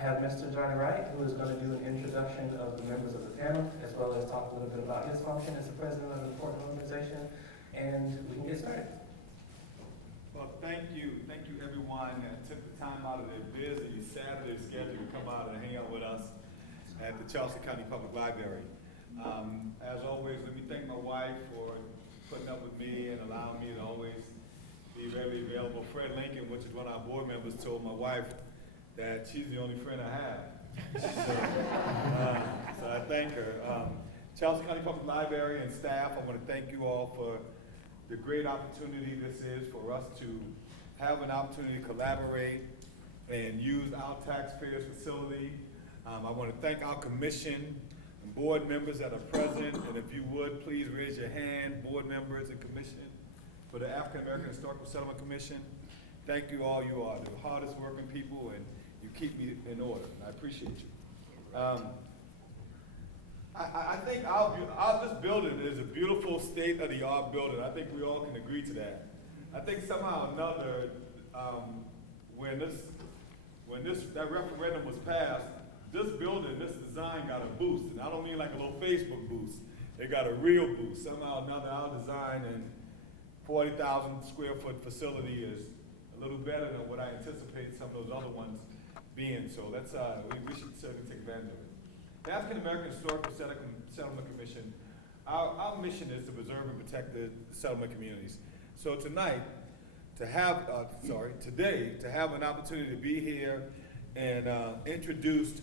I have Mr. Johnny Wright, who is going to do an introduction of the members of the panel, as well as talk a little bit about his function as the president of an important organization, and we can get started. Well, thank you everyone that took the time out of their busy Saturday schedule to come out and hang out with us at the Charleston County Public Library. As always, let me thank my wife for putting up with me and allowing me to always be very available. Fred Lincoln, which is one of our board members, told my wife that she's the only friend I have. So I thank her. Charleston County Public Library and staff, I want to thank you all for the great opportunity this is for us to have an opportunity to collaborate and use our taxpayers' facility. I want to thank our commission and board members that are present, and if you would, please raise your hand, board members and commission for the African American Historical Settlement Commission. Thank you all. You are the hardest working people, and you keep me in order. I appreciate you. I think this building is a beautiful state-of-the-art building. I think we all can agree to that. I think somehow or another, when that referendum was passed, this building, this design got a boost, and I don't mean like a little Facebook boost. It got a real boost. Somehow or another, our design and 40,000 square foot facility is a little better than what I anticipated some of those other ones being. So let's we should certainly take advantage of it. The African American Historical Settlement Commission, our mission is to preserve and protect the settlement communities. So tonight, today, to have an opportunity to be here and introduce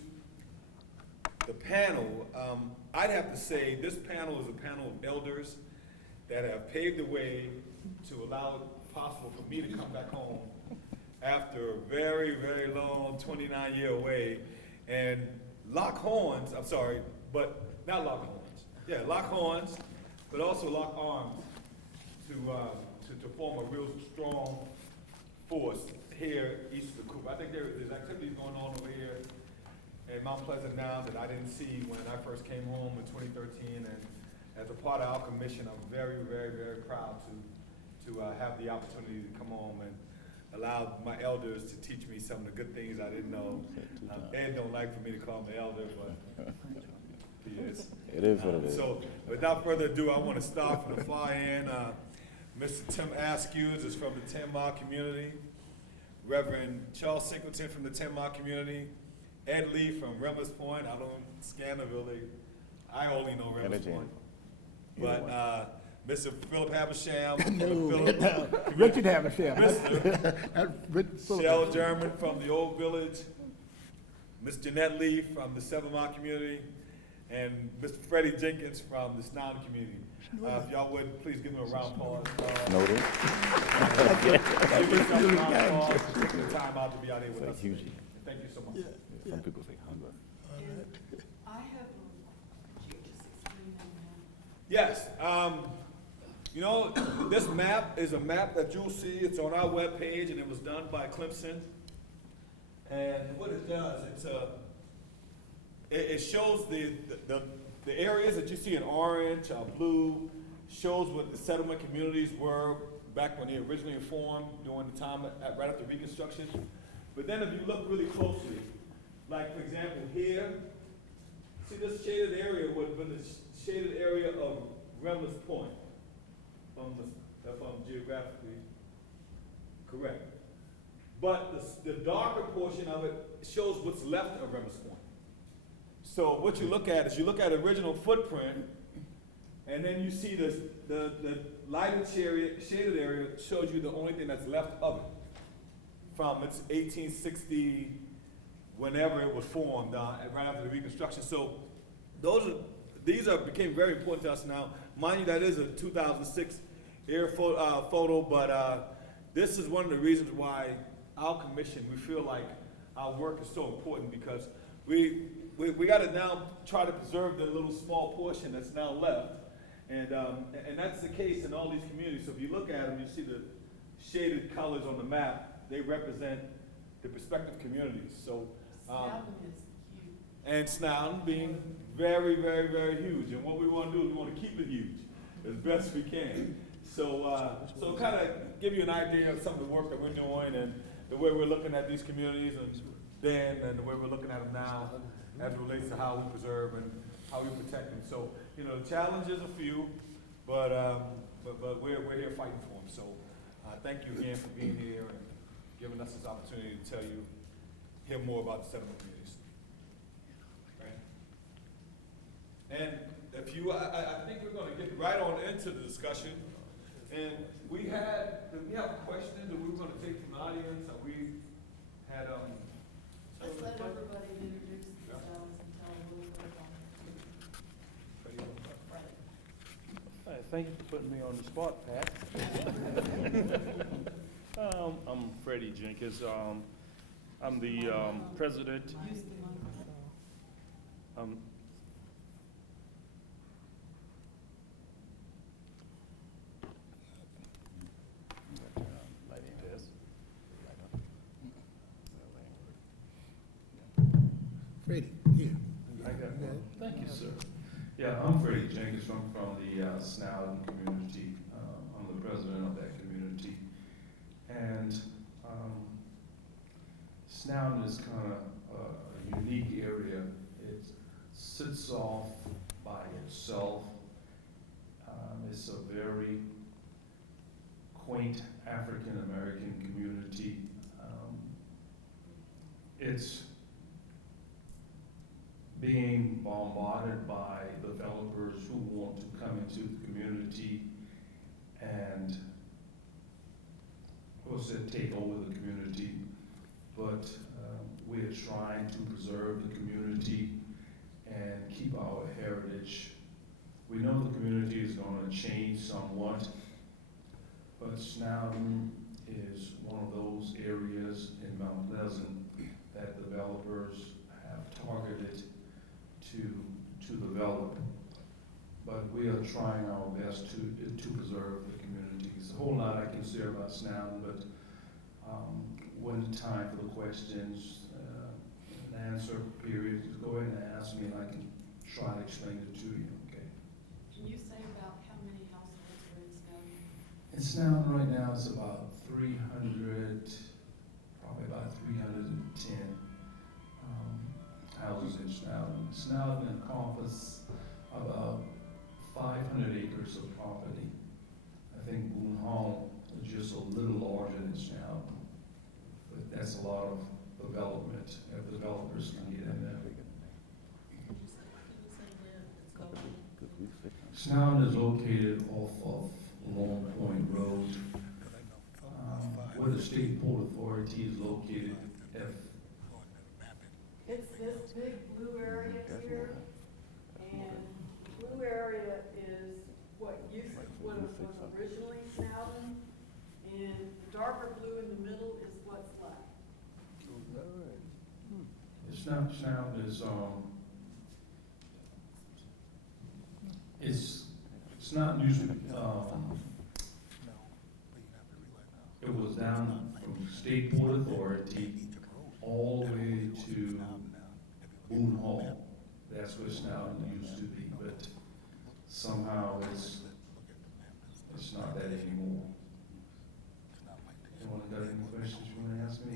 the panel, I'd have to say this panel is a panel of elders that have paved the way to allow it possible for me to come back home after a very, very long 29-year away and lock horns, but not lock horns. Yeah, lock horns, but also lock arms to form a real strong force here east of the Coop. I think there's activities going on over here in Mount Pleasant now that I didn't see when I first came home in 2013, and as a part of our commission, I'm very, very, very proud to have the opportunity to come home and allow my elders to teach me some of the good things I didn't know. Ed don't like for me to call him the elder, but he is. It is what it is. So without further ado, I want to start from the far end. Mr. Tim Askews is from the 10 Mile community. Reverend Charles Singleton from the 10 Mile community. Ed Lee from Remers Point. I don't scan the village. I only know Remers Point. But Mr. Philip Habersham from the Philip. Richard Habersham. Mr. Shell German from the Old Village. Ms. Jeanette Lee from the 7 Mile community. And Mr. Freddie Jenkins from the Snound community. If y'all would, please give them a round of applause. Noted. Give yourself a round of applause for taking the time out to be out here with us. Huge. Thank you so much. Some people say hunger. I have could you just explain that? Yes. You know, this map is a map that you'll see. It's on our webpage, and it was done by Clemson. And what it does, it shows the areas that you see in orange or blue, shows what the settlement communities were back when they originally formed during the time right after Reconstruction. But then if you look really closely, like for example here, see this shaded area would have been the shaded area of Remers Point, if I'm geographically correct. But the darker portion of it shows what's left of Remers Point. So what you look at is you look at original footprint, and then you see the lighted shaded area shows you the only thing that's left of it from its 1860, whenever it was formed, right after the Reconstruction. So these became very important to us now. Mind you, that is a 2006 era photo, but this is one of the reasons why our commission, we feel like our work is so important, because we got to now try to preserve the little small portion that's now left. And that's the case in all these communities. So if you look at them, you see the shaded colors on the map, they represent the respective communities. So, Snowden is huge. and Snowden being very, very, very huge. And what we want to do is we want to keep it huge as best we can. So, so kind of give you an idea of some of the work that we're doing and the way we're looking at these communities. And then than the way we're looking at them now as it relates to how we preserve and how we protect them. So, you know, the challenges are few, but we're here fighting for them. So, thank you again for being here and giving us this opportunity to hear more about the settlement communities. Right? And if you, I think we're gonna get right on into the discussion. And did we have questions that we were gonna take from the audience, or we had, Let's let everybody introduce themselves and tell a little bit about it. Thank you for putting me on the spot, Pat. I'm Freddie Jenkins. I'm the president. Use the microphone. Freddie, here. Thank you, sir. Yeah, I'm Freddie Jenkins from the Snowden community. I'm the president of that community. And Snowden is kind of a unique area. It sits off by itself. It's a very quaint African-American community. It's being bombarded by developers who want to come into the community and, of course, take over the community. But we are trying to preserve the community and keep our heritage. We know the community is going to change somewhat, but Snowden is one of those areas in Mount Pleasant that developers have targeted to develop, but we are trying our best to preserve the community. There's a whole lot I can say about Snowden, but when the time for the questions and answer period, just go ahead and ask me and I can try to explain it to you, okay? Can you say about how many households are in Snowden? In Snowden right now it's about 300, probably about 310 houses in Snowden. Snowden encompasses about 500 acres of property. I think Boone Hall is just a little larger than Snowden, but that's a lot of development if developers can get in there. Snowden is located off of Long Point Road, where the State Port Authority is located. It's this big blue area here, and the blue area is what was originally Snowden, and the darker blue in the middle is what's left. Snowden is it's not usually it was down from State Port Authority all the way to Boone Hall. That's where Snowden used to be, but somehow it's not that anymore. Anyone got any questions you want to ask me?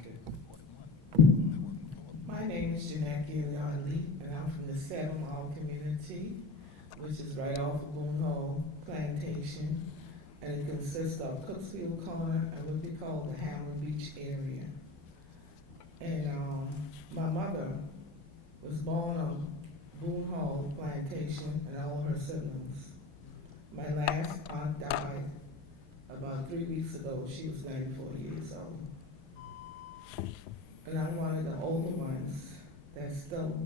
Okay. My name is Jeanette Gilliard Lee, and I'm from the 7 Mile community, which is right off of Boone Hall Plantation, and it consists of Cooksfield Corner and what we call the Hamlin Beach area. And my mother was born on Boone Hall Plantation and all her siblings. My last aunt died about 3 weeks ago. She was 94 years old. And I'm one of the older ones that still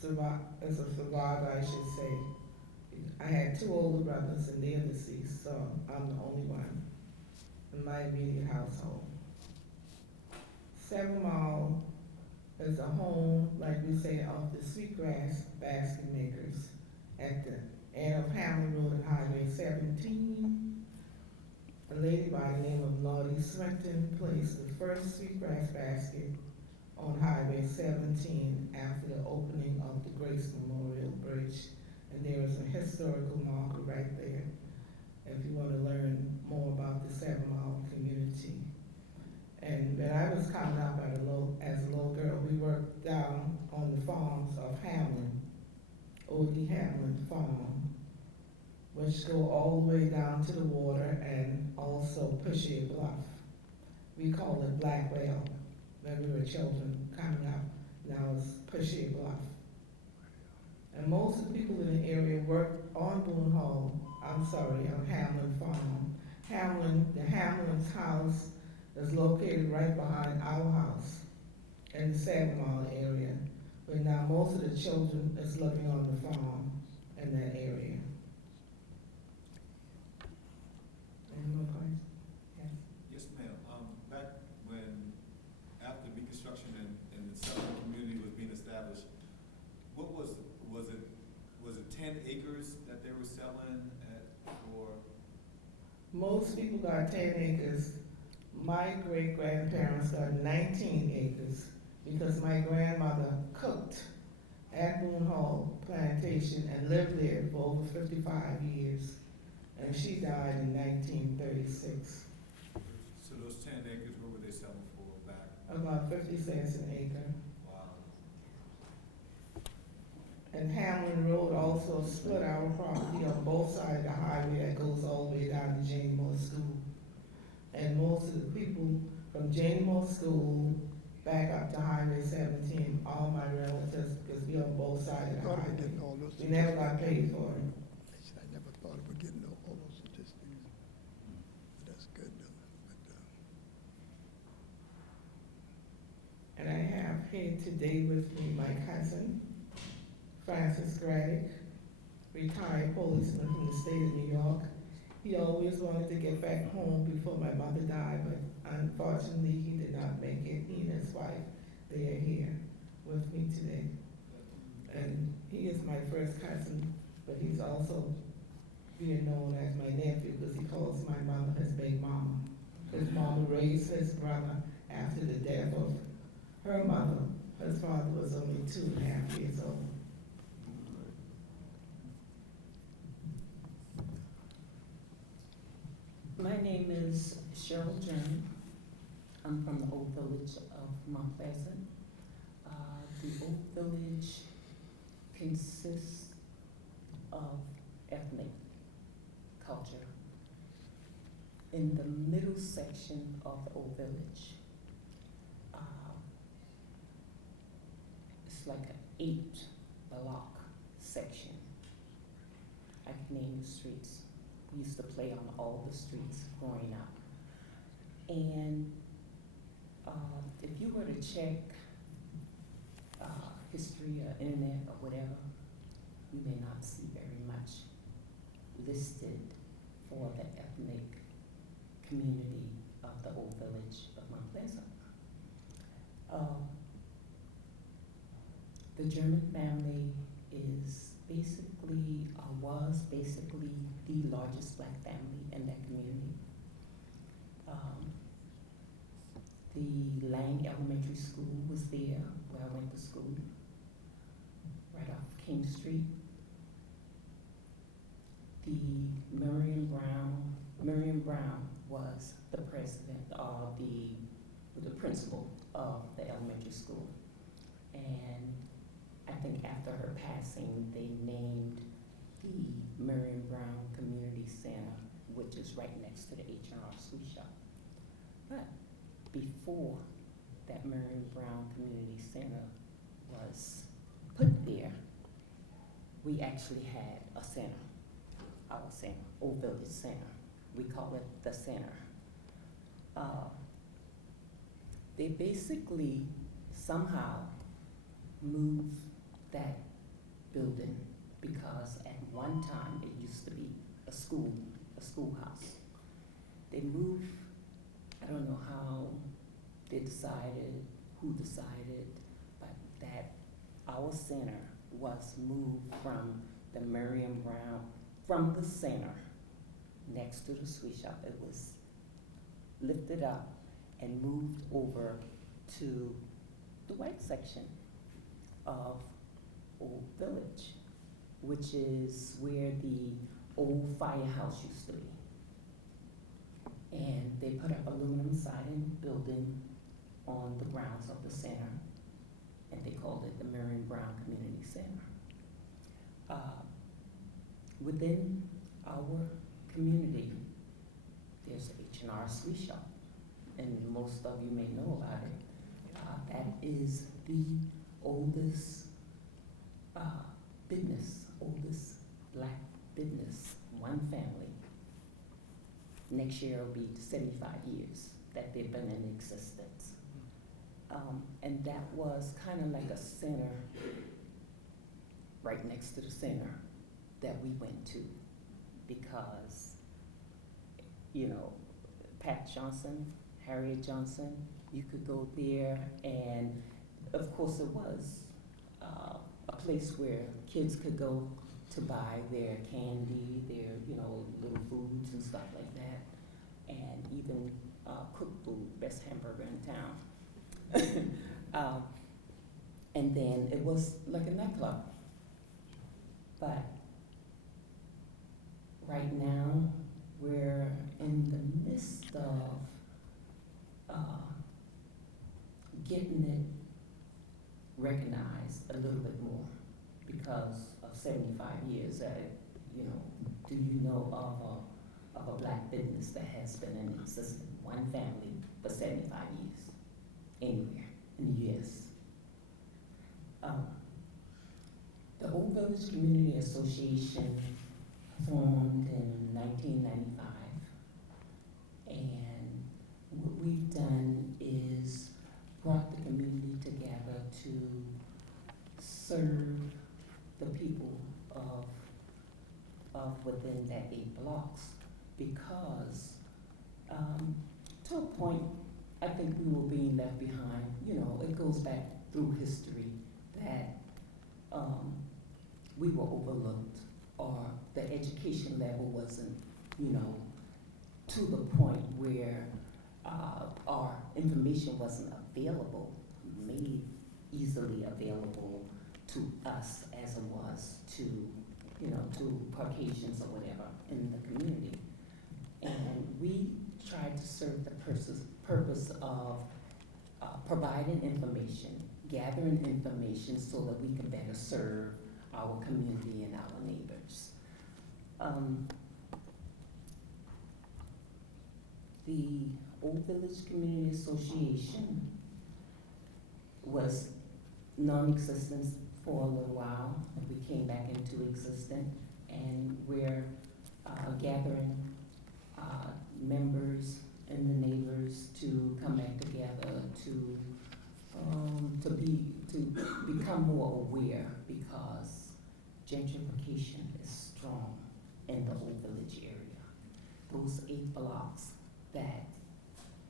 survive, as a survivor, I should say. I had 2 older brothers and they're deceased, so I'm the only one in my immediate household. 7 Mile is a home, like we say, of the sweetgrass basket makers at the end of Hamlin Road and Highway 17. A lady by the name of Lottie Swinton placed the first sweetgrass basket on Highway 17 after the opening of the Grace Memorial Bridge. And there is a historical marker right there if you want to learn more about the 7 Mile community. And Hamlin Farm, which go all the way down to the water, and also Pushy Bluff. We call it Black Whale when we were children coming up. Now it's Pushy Bluff. And most of the people in the area work on on Hamlin Farm. The Hamlin's house is located right behind our house in the 7 Mile area. But now most of the children is living on the farm in that area. Any more questions? Yes. Yes, ma'am. Back when, after Reconstruction and the settlement community was being established, what was it 10 acres that they were selling at for? Most people got 10 acres. My great-grandparents got 19 acres because my grandmother cooked at Boone Hall Plantation and lived there for over 55 years. And she died in 1936. So those 10 acres, what were they selling for back? About 50 cents an acre. Wow. And Hamlin Road also split our property on both sides of the highway that goes all the way down to Jane Moore School. And most of the people from Jane Moore School back up to Highway 17, all my relatives, because we on both sides of the Thought of highway. getting all those We never got paid for it. I never thought of getting all those statistics. That's good though. And I have here today with me my cousin, Francis Graddick, retired policeman from the state of New York. He always wanted to get back home before my mother died, but unfortunately he did not make it. He and his wife, they are here with me today. And he is my first cousin, but he's also being known as my nephew because he calls my mama his big mama. His mama raised his brother after the death of her mother. His father was only 2.5 years old. My name is Cheryl Jane. I'm from the Old Village of Mount Pleasant. The Old Village consists of ethnic culture. In the middle section of the Old Village, it's like an 8-block section. I can name the streets. We used to play on all the streets growing up. And if you were to check history or internet or whatever, you may not see very much listed for the ethnic community of the Old Village of Mount Pleasant. The German family is basically, was basically the largest black family in that community. The Lang Elementary School was there where I went to school, right off King Street. The Miriam Brown was the president or the principal of the elementary school. And I think after her passing, they named the Miriam Brown Community Center, which is right next to the H&R Sweet Shop. But before that Miriam Brown Community Center was put there, we actually had a center, our center, Old Village Center. We call it the center. They basically somehow moved that building because at one time it used to be a schoolhouse. They moved, I don't know how they decided, who decided, but that our center was moved from the Miriam Brown, from the center next to the sweet shop. It was lifted up and moved over to the white section of Old Village, which is where the old firehouse used to be. And they put up aluminum siding building on the grounds of the center, and they called it the Miriam Brown Community Center. within our community, there's H&R Sweet Shop, and most of you may know about it. That is the oldest oldest black business, one family. Next year will be 75 years that they've been in existence. And that was kind of like a center, right next to the center that we went to, because, you know, Pat Johnson, Harriet Johnson, you could go there, and of course it was a place where kids could go to buy their candy, their, you know, little foods and stuff like that, and even cooked food, best hamburger in town. And then it was like a nightclub. But right now, we're in the midst of getting it recognized a little bit more because of 75 years. You know, do you know of a black business that has been in existence, one family, for 75 years, anywhere in the U.S.? The Old Village Community Association formed in 1995, and what we've done is brought the community together to serve the people of within that 8 blocks, because to a point, I think we were being left behind. You know, it goes back through history that we were overlooked, or the education level wasn't, you know, to the point where our information wasn't available, made easily available to us as it was to, you know, to Caucasians or whatever in the community. And we tried to serve the purpose of providing information, gathering information so that we can better serve our community and our neighbors. The Old Village Community Association was non-existent for a little while, and we came back into existence, and we're gathering members and the neighbors to come back together to become more aware, because gentrification is strong in the Old Village area. Those 8 blocks that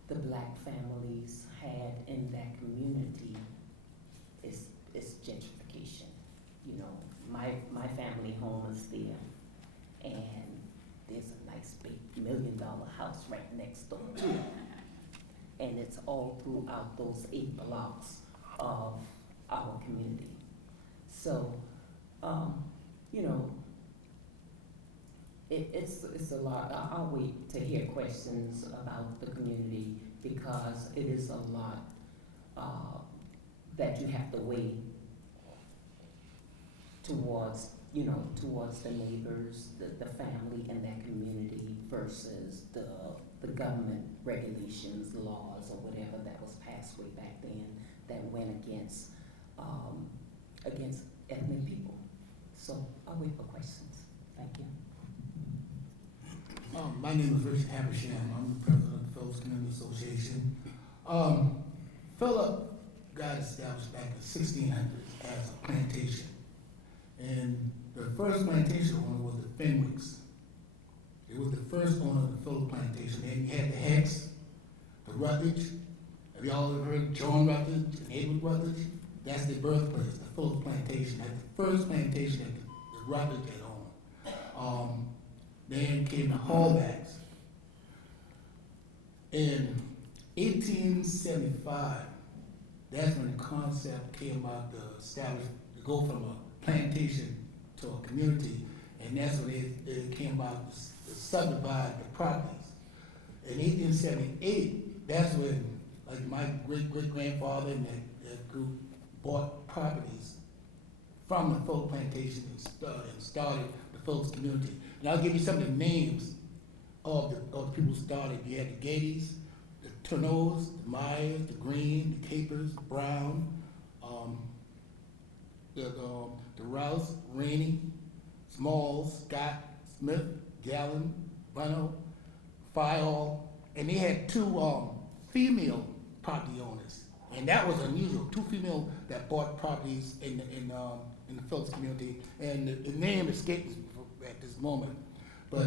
the black families had in that community is gentrification. You know, my family home is there, and there's a nice big $1 million house right next door to it. And it's all throughout those 8 blocks of our community. So, you know, it's a lot. I'll wait to hear questions about the community, because it is a lot that you have to weigh towards, you know, towards the neighbors, the family in that community versus the government regulations, laws, or whatever that was passed way back then that went against ethnic people. So I'll wait for questions. Thank you. My name is Richard Habersham. I'm the president of the Phillips Community Association. Phillip got established back in 1600 as a plantation. And the first plantation owner was the Fenwicks. It was the first owner of the Phillip plantation. They had the Hicks, the Rutledge. Have y'all ever heard of John Rutledge and Edward Rutledge? That's their birthplace, the Phillip plantation. That's the first plantation that the Rutledge had owned. Then came the Hallbacks. In 1875, that's when the concept came about to establish, to go from a plantation to a community, and that's when they came about to subdivide the properties. In 1878, that's when, like, my great-great-grandfather and that group bought properties from the Phillip plantation and started the Phillips community. And I'll give you some of the names of the people who started. You had the Gatys, the Turneaus, the Myers, the Green, the Capers, the Brown, the Rouse, Rainey, Smalls, Scott, Smith, Gallen, Buno, Fyall, and they had two female property owners, and that was unusual. Two female that bought properties in the Phillips community, and the name escapes me at this moment, but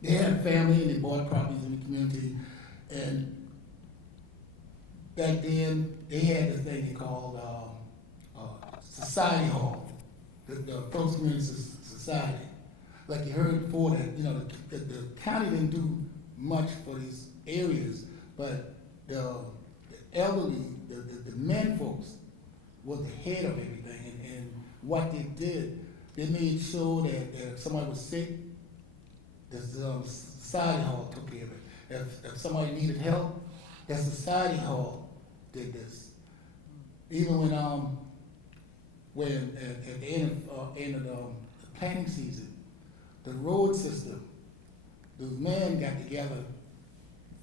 they had a family and they bought properties in the community, and back then they had this thing they called Society Hall, the Phillips Community Society. Like you heard before, that the county didn't do much for these areas, but the elderly, the men folks was the head of everything, and what they did, they made sure that if somebody was sick, the Society Hall took care of it. If somebody needed help, the Society Hall did this. Even when at the end of the planting season, the road system, those men got together,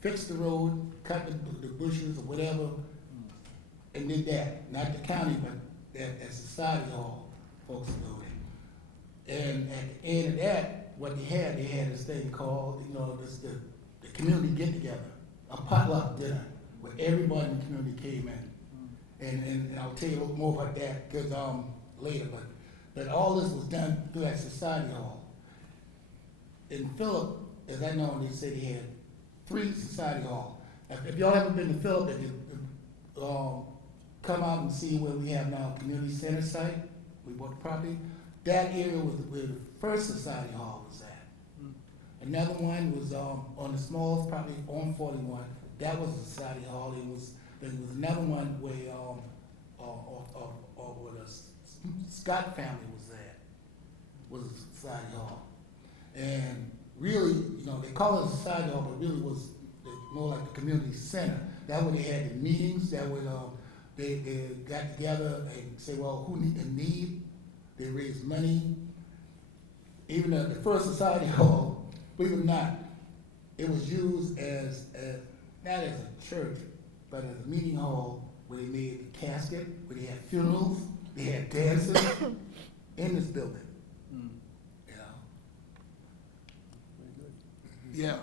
fixed the road, cut the bushes or whatever, and did that. Not the county, but at Society Hall, folks were doing it. And at the end of that, what they had this thing called, the community get together, a potluck dinner, where everybody in the community came in. And I'll tell you a little more about that later, but all this was done through that Society Hall. In Phillip, as I know, they said he had 3 Society Hall. If y'all haven't been to Phillip, if you come out and see where we have now community center site, we bought the property, that area was where the first Society Hall was at. Another one was on the smallest property on 41, that was a Society Hall. There was another one where where the Scott family was at, was a Society Hall. And really, they call it a Society Hall, but really was more like the community center. That way they had the meetings, that way they got together and say, well, who in need? They raised money. Even the first Society Hall, believe it or not, it was used as not as a church, but as a meeting hall where they made the casket, where they had funerals, they had dances in this building. Yeah.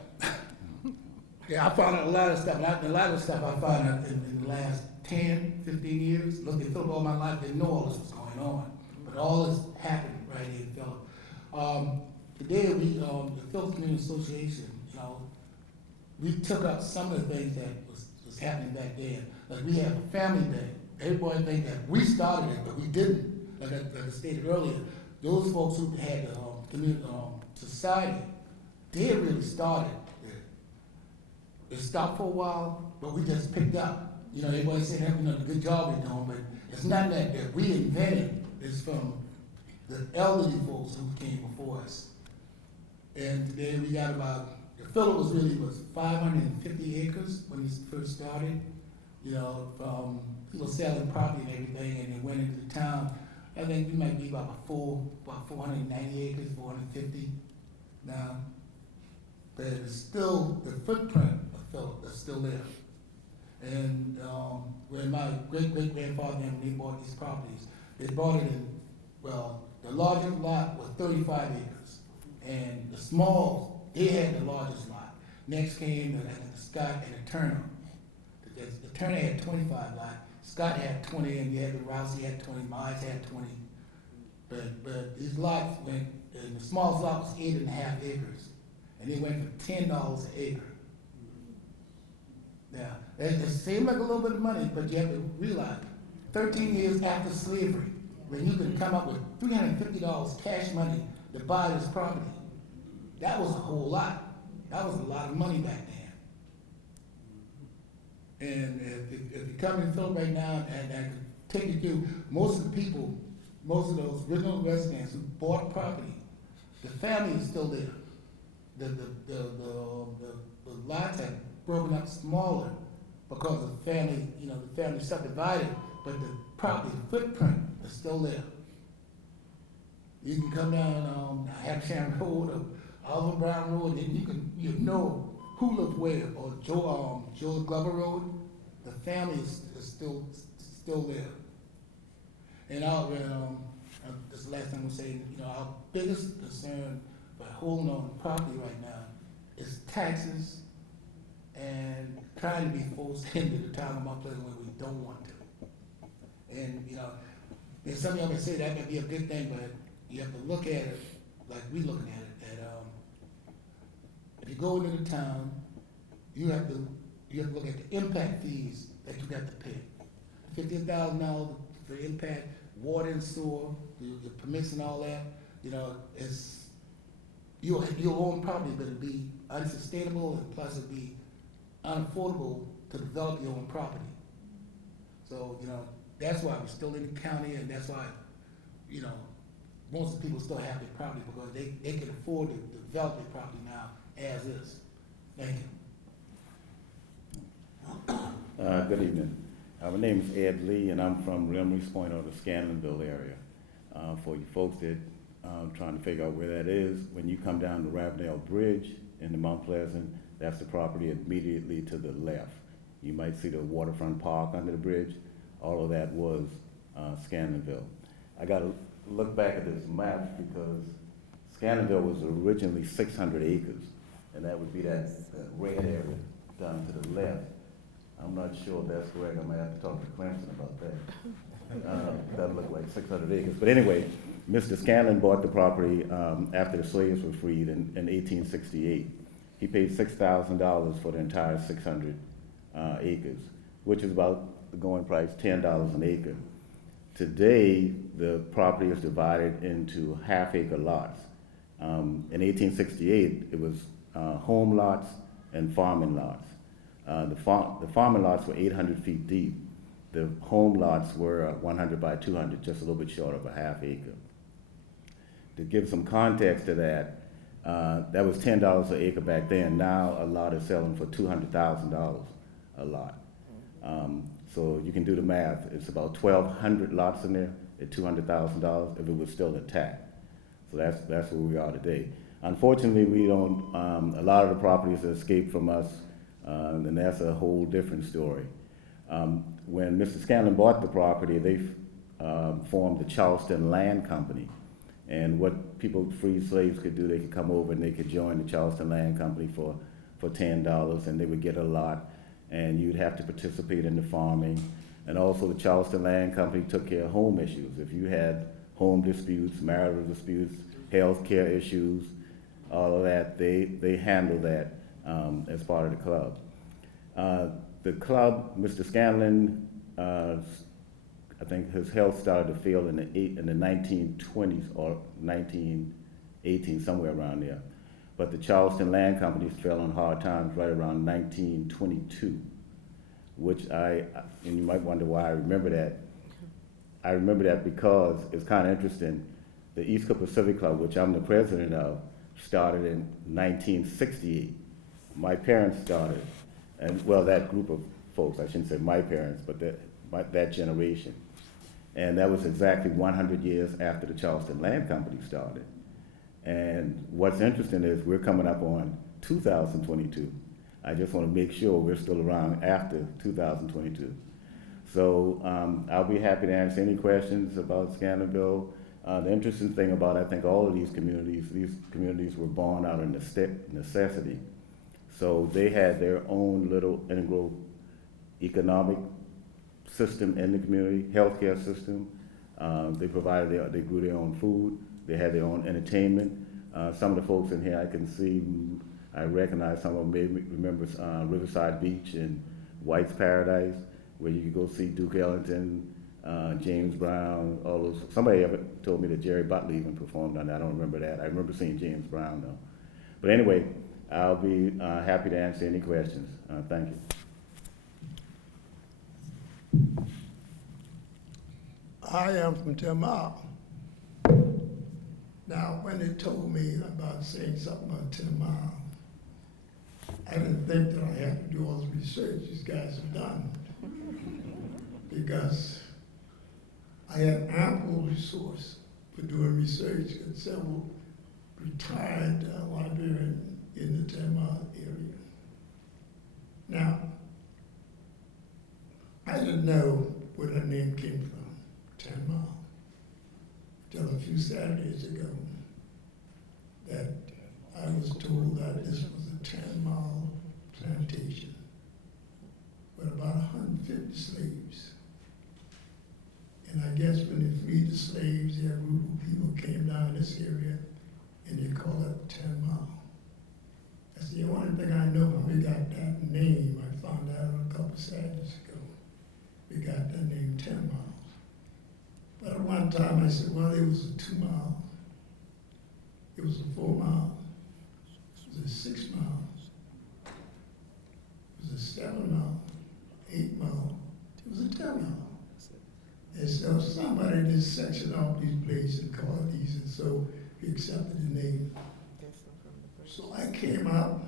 Yeah, I found out a lot of stuff. A lot of stuff I found out in the last 10, 15 years. Look, in Phillip all my life, didn't know all this was going on. But all this happened right here in Phillip. Today, the Phillip Community Association, we took up some of the things that was happening back then. Like we have a family day. Everybody think that we started it, but we didn't. Like I stated earlier, those folks who had the community society, they really started it. It stopped for a while, but we just picked up. Everybody said, the good job we're doing, but it's not that we invented. It's from the elderly folks who came before us. And today we got the Phillip was 550 acres when we first started. From people selling property and everything, and they went into the town. I think we might be about 490 acres, 450 now. But it's still, the footprint of Phillip is still there. And when my great-great-grandfather and they bought these properties, they bought it in, the largest lot was 35 acres. And the small, they had the largest lot. Next came the Scott and the Turner. The Turner had 25 lots. Scott had 20, and you had the Rousey had 20, Myers had 20. But these lots went, and the smallest lot was 8.5 acres. And they went for $10 an acre. Now, it seemed like a little bit of money, but you have to realize, 13 years after slavery, when you could come up with $350 cash money to buy this property, that was a whole lot. That was a lot of money back then. And if you come in Phillip right now, and I could take you through, most of those original residents who bought property, the family is still there. The lots have broken up smaller because the family, the family subdivided, but the property footprint is still there. You can come down, Hampshire Road or Alvin Brown Road, and you know who lives where, or Joe Glover Road, the family is still there. And this is the last thing I'm saying, our biggest concern by holding on to property right now is taxes and trying to be forced into the town of Mount Pleasant when we don't want to. And, and some of y'all may say that may be a good thing, but you have to look at it like we're looking at it. If you go into the town, you have to look at the impact fees that you got to pay. $15,000 for impact, water and sewer, the permits and all that, it's, your own property is gonna be unsustainable, and plus it'll be unaffordable to develop your own property. So, that's why we're still in the county, and that's why, most of the people still have their property, because they can afford to develop their property now as is. Thank you. Good evening. My name is Ed Lee, and I'm from Remley's Point, or the Scanlonville area. For you folks that trying to figure out where that is, when you come down the Ravenel Bridge into Mount Pleasant, that's the property immediately to the left. You might see the waterfront park under the bridge. All of that was Scanlonville. I got to look back at this map because Scanlonville was originally 600 acres, and that would be that red area down to the left. I'm not sure if that's correct. I might have to talk to Clemson about that. That looked like 600 acres. But anyway, Mr. Scanlon bought the property after the slaves were freed in 1868. He paid $6,000 for the entire 600 acres, which is about the going price, $10 an acre. Today, the property is divided into half-acre lots. In 1868, it was home lots and farming lots. The farming lots were 800 feet deep. The home lots were 100 by 200, just a little bit short of a half acre. To give some context to that, that was $10 an acre back then. Now a lot is selling for $200,000 a lot. So you can do the math. It's about 1,200 lots in there at $200,000 if it was still intact. So that's where we are today. Unfortunately, we don't. A lot of the properties escaped from us, and that's a whole different story. When Mr. Scanlon bought the property, they formed the Charleston Land Company. And what freed slaves could do, they could come over and they could join the Charleston Land Company for $10, and they would get a lot, and you'd have to participate in the farming. And also the Charleston Land Company took care of home issues. If you had home disputes, marital disputes, health care issues, all of that, they handle that as part of the club. The club, Mr. Scanlon, I think his health started to fail in the 1920s or 1918, somewhere around there. But the Charleston Land Company fell on hard times right around 1922, which and you might wonder why I remember that. I remember that because it's kind of interesting. The East Coast Pacific Club, which I'm the president of, started in 1968. My parents started, and well, that group of folks, I shouldn't say my parents, but that generation. And that was exactly 100 years after the Charleston Land Company started. And what's interesting is we're coming up on 2022. I just want to make sure we're still around after 2022. So I'll be happy to answer any questions about Scanlonville. The interesting thing about, I think, all of these communities were born out of necessity. So they had their own little integral economic system in the community, healthcare system. They grew their own food. They had their own entertainment. Some of the folks in here I can see, I recognize some of them may remember Riverside Beach and White's Paradise, where you could go see Duke Ellington, James Brown, all those. Somebody ever told me that Jerry Butler even performed on that. I don't remember that. I remember seeing James Brown though. But anyway, I'll be happy to answer any questions. Thank you. I am from 10 Mile. Now, when they told me about saying something about 10 Mile, I didn't think that I had to do all the research these guys have done, because I had ample resource for doing research, got several retired librarians in the 10 Mile area. Now, I didn't know where that name came from, 10 Mile, till a few Saturdays ago, that I was told that this was a 10-mile plantation with about 150 slaves. And I guess when they freed the slaves, a group of people came down this area and they called it 10 Mile. That's the only thing I know how we got that name. I found out a couple Saturdays ago. We got that name 10 Miles. But at one time I said, well, it was a 2 mile. It was a 4 mile. It was a 6 mile. It was a 7 mile, 8 mile. It was a 10 mile. And so somebody just sectioned off these places and called these, and so we accepted the name. So I came out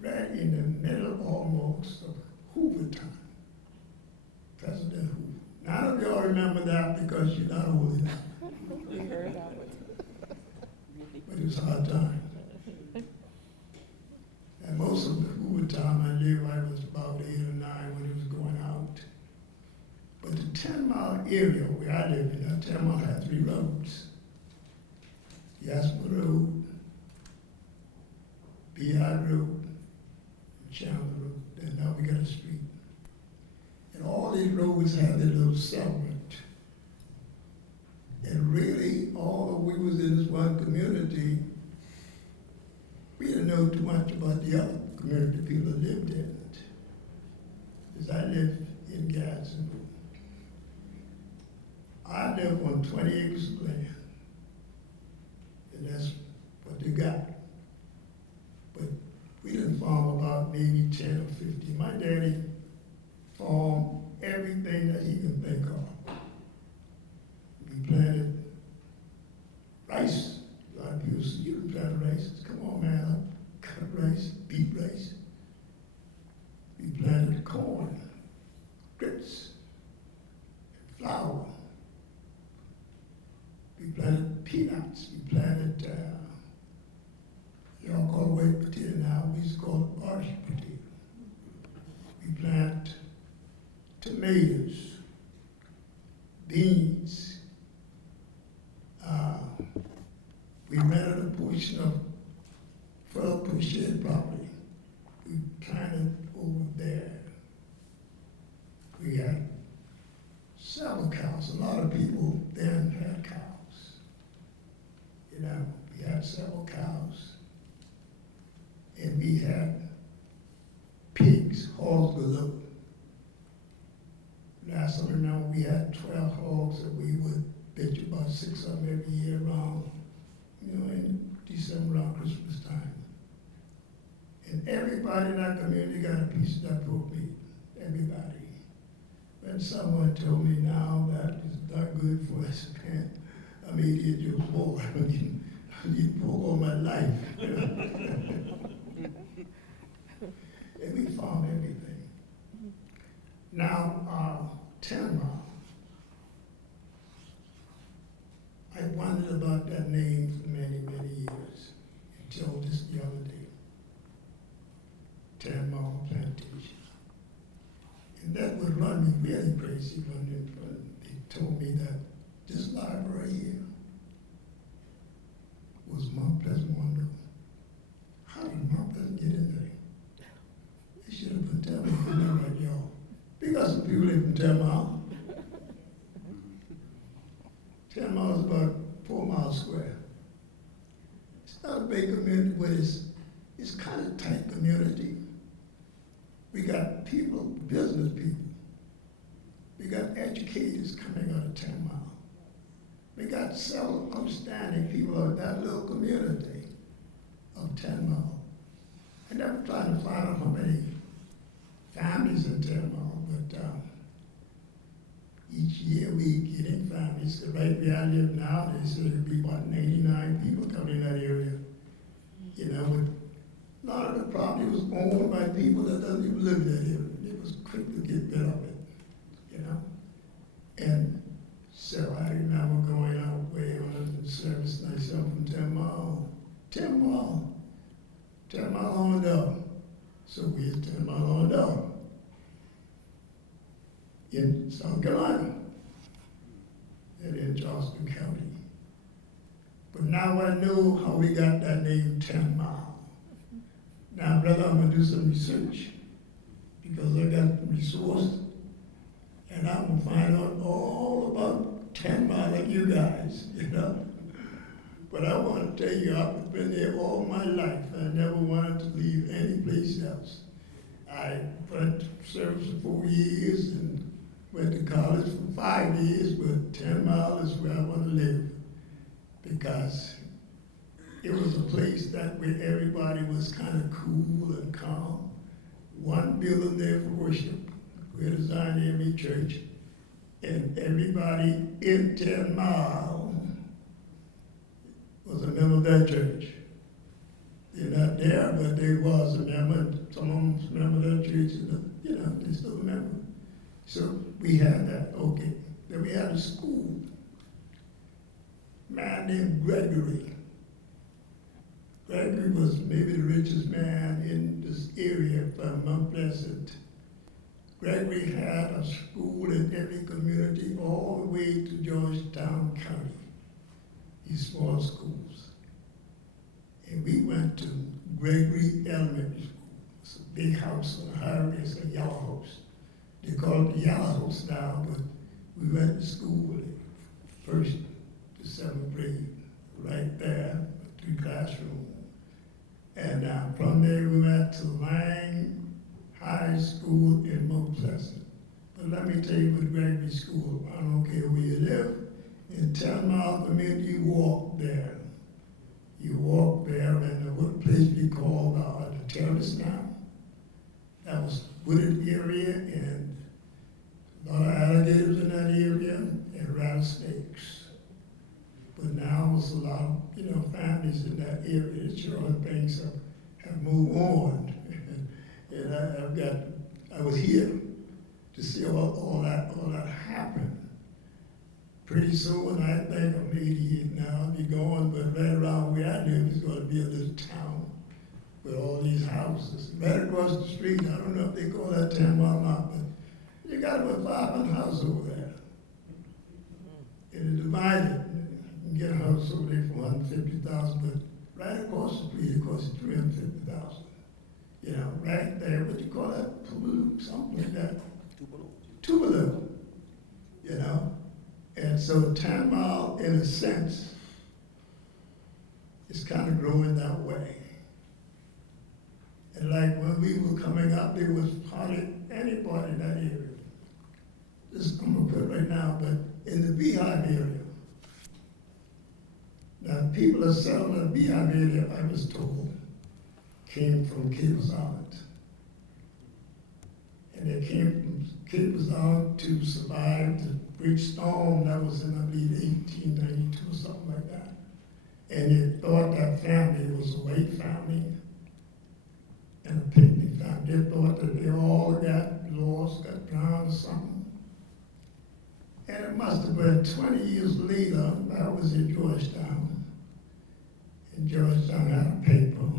right in the middle almost of Hoover time, President Hoover. None of y'all remember that because you're not old enough. We heard of it. But it was a hard time. And most of the Hoover time I lived, I was about 8 or 9 when it was going out. But the 10 Mile area where I live in, that 10 Mile had 3 roads. Jasper Road, B.I. Road, and Chandler Road, and now we got a street. And all these roads had their little settlement. And really, although we was in this one community, we didn't know too much about the other community people that lived in it. Because I lived in Gadsden. I live on 20 acres of land. And that's what they got. But we didn't farm about maybe 10 or 15. My daddy farmed everything that he could think of. We planted rice. A lot of people say, you don't plant rice. Come on, man, I cut rice, beet rice. We planted corn, grits, and flour. We planted peanuts. We planted, y'all call it white potato now. We used to call it orange potato. We plant tomatoes, beans. We rented a portion of Philip shed property. We planted over there. We had several cows. A lot of people then had cows. You know, we had several cows. And we had pigs, hogs galore. Last I remember, we had 12 hogs that we would bitch about 6 of them every year around, you know, in December around Christmas time. And everybody in that community got a piece of that pork meat. Everybody. But someone told me now that it's not good for us, man. I'm 88 years old. I need pork all my life. You know? And we farm everything. Now, 10 Mile. I wondered about that name for many, many years until this the other day. 10 Mile Plantation. And that would run me really crazy when they told me that this library here was Mount Pleasant Wonder. How did Mount Pleasant get in there? They should have been telling me that, y'all. We got some people live in 10 Mile. 10 Mile is about 4 miles square. It's not a big community, but it's kind of tight community. We got people, business people. We got educators coming out of 10 Mile. We got several outstanding people of that little community of 10 Mile. I never tried to find out how many families in 10 Mile, but each year we get in families. Right where I live now, they say there'll be about 99 people coming in that area. You know, but a lot of the property was owned by people that doesn't even live in that area. It was quick to get rid of it, you know. And so I 10 mile, 10 mile on and down. So we're 10 mile on and down in South Carolina and in Charleston County. But now I know how we got that name 10 Mile. Now, brother, I'm gonna do some research because I got the resource and I'm gonna find out all about 10 Mile like you guys, you know? But I want to tell you, I've been there all my life. I never wanted to leave any place else. I went to service for 4 years and went to college for 5 years, but 10 Mile is where I want to live because it was a place that where everybody was kind of cool and calm. One building there for worship, Greater Zion AME Church, and everybody in 10 Mile was a member of that church. They're not there, but they was a member, and some of them was a member of that church, and you know, they still a member. So we had that, okay. Then we had a school, man named Gregory. Gregory was maybe the richest man in this area from Mount Pleasant. Gregory had a school in every community all the way to Georgetown County, these small schools. And we went to Gregory Elementary School. It's a big house on the highway, it's a yellow house. They call it the yellow house now, but we went to school first to 7th grade, right there, 3 classrooms. And from there we went to Lang High School in Mount Pleasant. But let me tell you what Gregory School, I don't care where you live, in 10 Mile community, you walk there. You walk there, and what place we call the terrace now. That was wooded area, and a lot of alligators in that area, and rattlesnakes. But now there's a lot of, families in that area. Sure, things have moved on. And I was here to see all that happen. Pretty soon, I think I'm 88 now, I'll be going, but right around where I live is gonna be a little town with all these houses. Right across the street, I don't know if they call that 10 Mile or not, but you got about 500 houses over there. And it's divided. You can get a house over there for 150,000, but right across the street, it costs 350,000. Right there, what you call that, something like that? Tupelo. And so 10 Mile, in a sense, is kind of growing that way. And like when we were coming up, there was hardly anybody in that area. This I'm gonna put right now, but in the Beehive area. Now, people that settled in the Beehive area, I was told, came from Cable's Island. And they came from Cable's Island to survive the great storm that was in, I believe, 1892 or something like that. And they thought that family was a white family and a picnic family. They thought that they all got lost, got drowned or something. And it must have been 20 years later, I was in Georgetown. And Georgetown had a paper.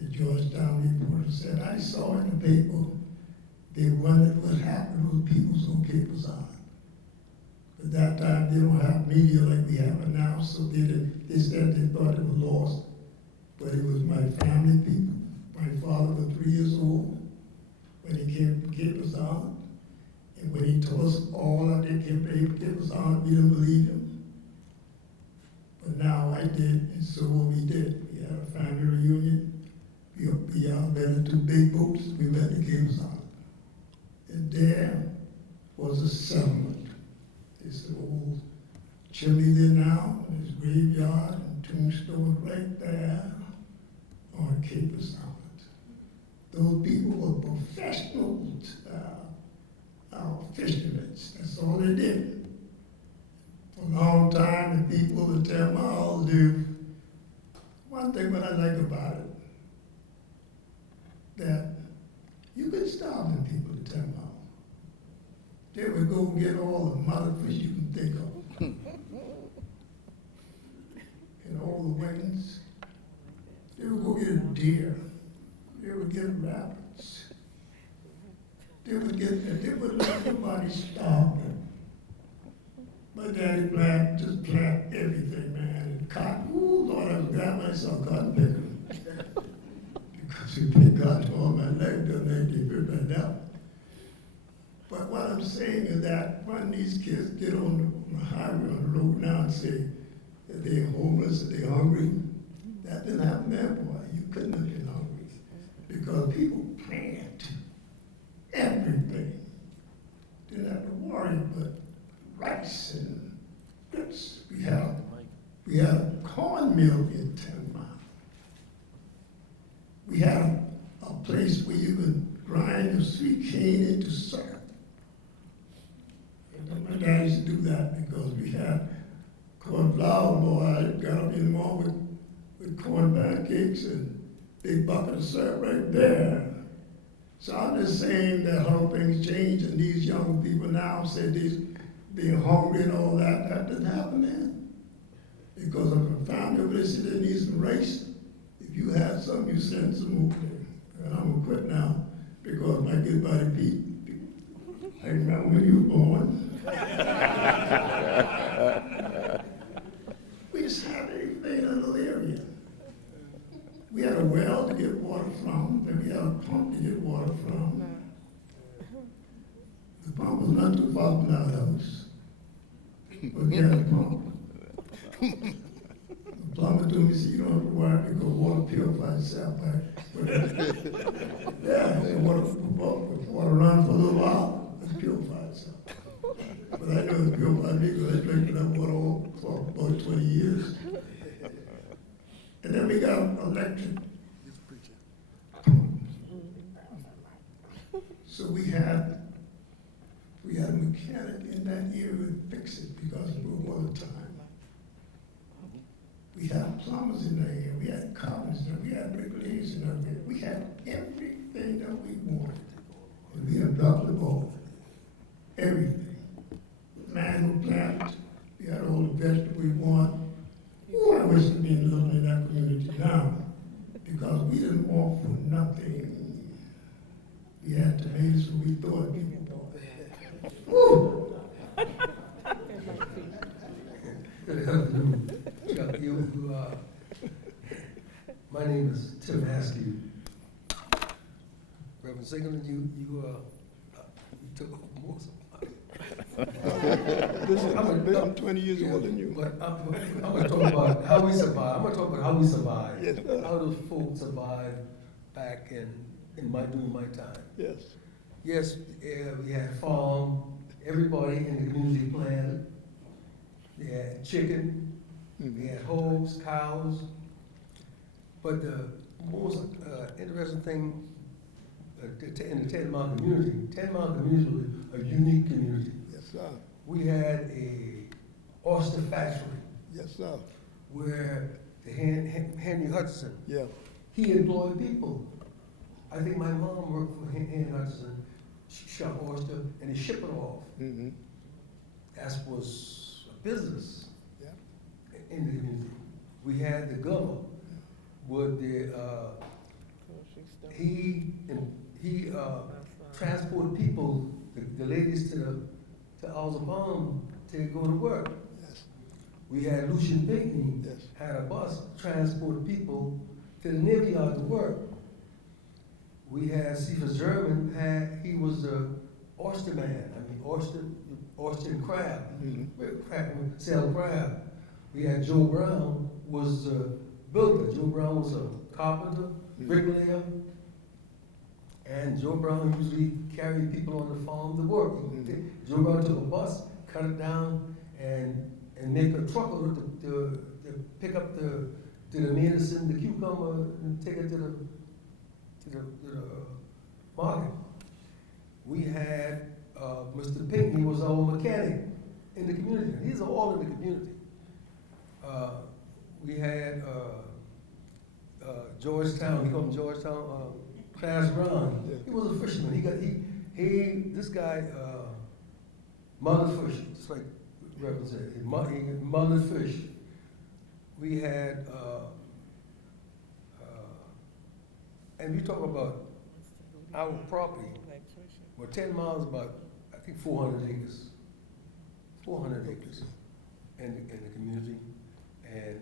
The Georgetown reporter said, I saw in the paper, they wondered what happened with people on Cable's Island. At that time, they don't have media like we have it now, so they said they thought it was lost. But it was my family people. My father was 3 years old when he came to Cable's Island. And when he told us all that they came to Cable's Island, we didn't believe him. But now I did, and so what we did. We had a family reunion. We rented 2 big boats. We went to Cable's Island. And there was a settlement. It's an old chimney there now, and there's graveyard and tombstone right there on Cable's Island. Those people were professional fishermen. That's all they did. For a long time, the people in 10 Mile lived. One thing what I like about it, that you could starve the people in 10 Mile. They would go and get all the mother fish you can think of. And all the wings. deer. They were getting rabbits. They would let nobody stop them. My daddy just plant everything, man. And cotton, ooh, Lord, I was glad when I saw cotton picking. Because we pick cotton on my leg, doesn't make me feel like that. But what I'm saying is that when these kids get on the highway, on the road now and say that they're homeless, that they're hungry, that didn't happen then, boy. You couldn't have been hungry. Because people plant everything. Didn't have to worry, but rice and grits. We had a corn mill in 10 miles. We had a place where you could grind your sweet cane into syrup. And my dad used to do that because we had corn flour, boy. I got up in the morning with corn pancakes and big bucket of syrup right there. So I'm just saying that how things change, and these young people now say they're hungry and all that. That didn't happen then. Because of a family, but they said they need some rice. If you had some, you send some over there. And I'm gonna quit now because my good buddy Pete, I remember when you were born. We just had everything in a little area. We had a well to get water from, then we had a pump to get water from. The pump was not too far from our house. But we had a pump. The plumber told me, you don't have to worry because water purifies itself. Yeah, water runs for a little while, it purifies itself. But I know it's purified me because I drank that water for about 20 years. And then we got electric pumps. So we had a mechanic in that area to fix it because we were all the time. We had plumbers in that area, we had carpenters, we had bricklayers in that area. We had everything that we wanted. And we had dropped the ball. Everything. Mango plant, we had all the vegetables we want. Oh, I wish to be living in that community now, because we didn't want for nothing. We had tomatoes, so we thought people bought. Woo! Good afternoon. Chuck, my name is Tim Askew. Reverend Singleton, you took over most of mine. I'm 20 years older than you. But I'm going to talk about how we survived. I'm going to talk about how we survived. Yes. How those folks survived back during my time. Yes. Yes, we had farm. Everybody in the community planted. They had chicken. We had hogs, cows. But the most interesting thing in the 10 Mile community, 10 Mile community was a unique community. Yes, sir. We had a oyster factory Yes, sir. where the Henry Hudson, Yeah. he employed people. I think my mom worked for Henry Hudson. She shot oyster and he shipped it off. Mm-hmm. That was a business Yeah. in the community. We had the governor with he transported people, the ladies to Isles of Palm to go to work. Yes. We had Lucian Pinckney Yes. had a bus transport people to the Navy Yard to work. We had Cephas German, he was the oyster man. I mean, oyster and crab. Mm-hmm. Sell crab. We had Joe Brown was a builder. Joe Brown was a carpenter, bricklayer. And Joe Brown usually carried people on the farm to work. Joe Brown took a bus, cut it down, and make a truckload to pick up the medicine, the cucumber, and take it to the market. We had Mr. Pinckney was our mechanic in the community. These are all in the community. We had Georgetown. He called him Georgetown. Clarence Brown. Yeah. He was a fisherman. This guy mothered fish, just like Reverend said. He mothered fish. We had and we talk about our property, well, 10 miles about, I think 400 acres. 400 acres in the community. And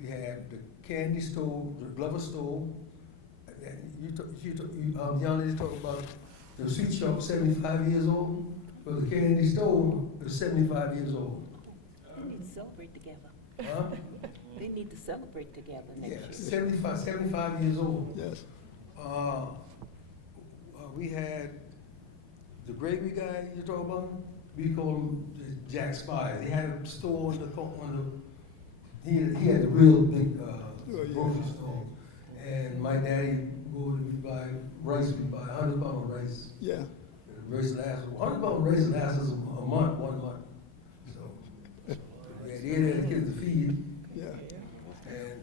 we had the candy store, the Glover store. And young lady talk about the sweet shop, 75 years old. Well, the candy store is 75 years old. They need to celebrate together. Huh? They need to celebrate together Yeah, next year. 75 years old. Yes. We had the gravy guy you talk about, we call him Jack Spies. He had a store he had a real big grocery store. And my daddy would buy rice, we buy 100 pounds of rice. Yeah. Rice lasts, 100 pounds of rice lasts us a month, 1 month. So, we had 8 kids to feed. Yeah. And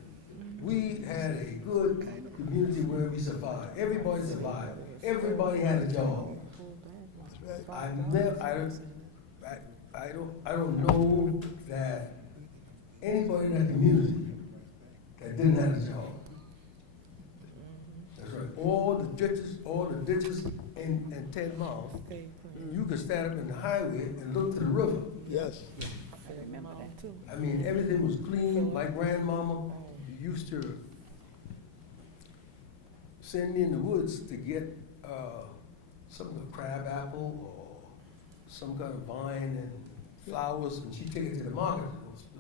we had a good community where we survived. Everybody survived. Everybody had a job. I don't know that anybody in that community that didn't have a job. That's right. All the ditches in 10 miles, you could stand up in the highway and look to the river. Yes. I remember that too. I mean, everything was clean. My grandmama used to send me in the woods to get some kind of crab apple or some kind of vine and flowers, and she'd take it to the market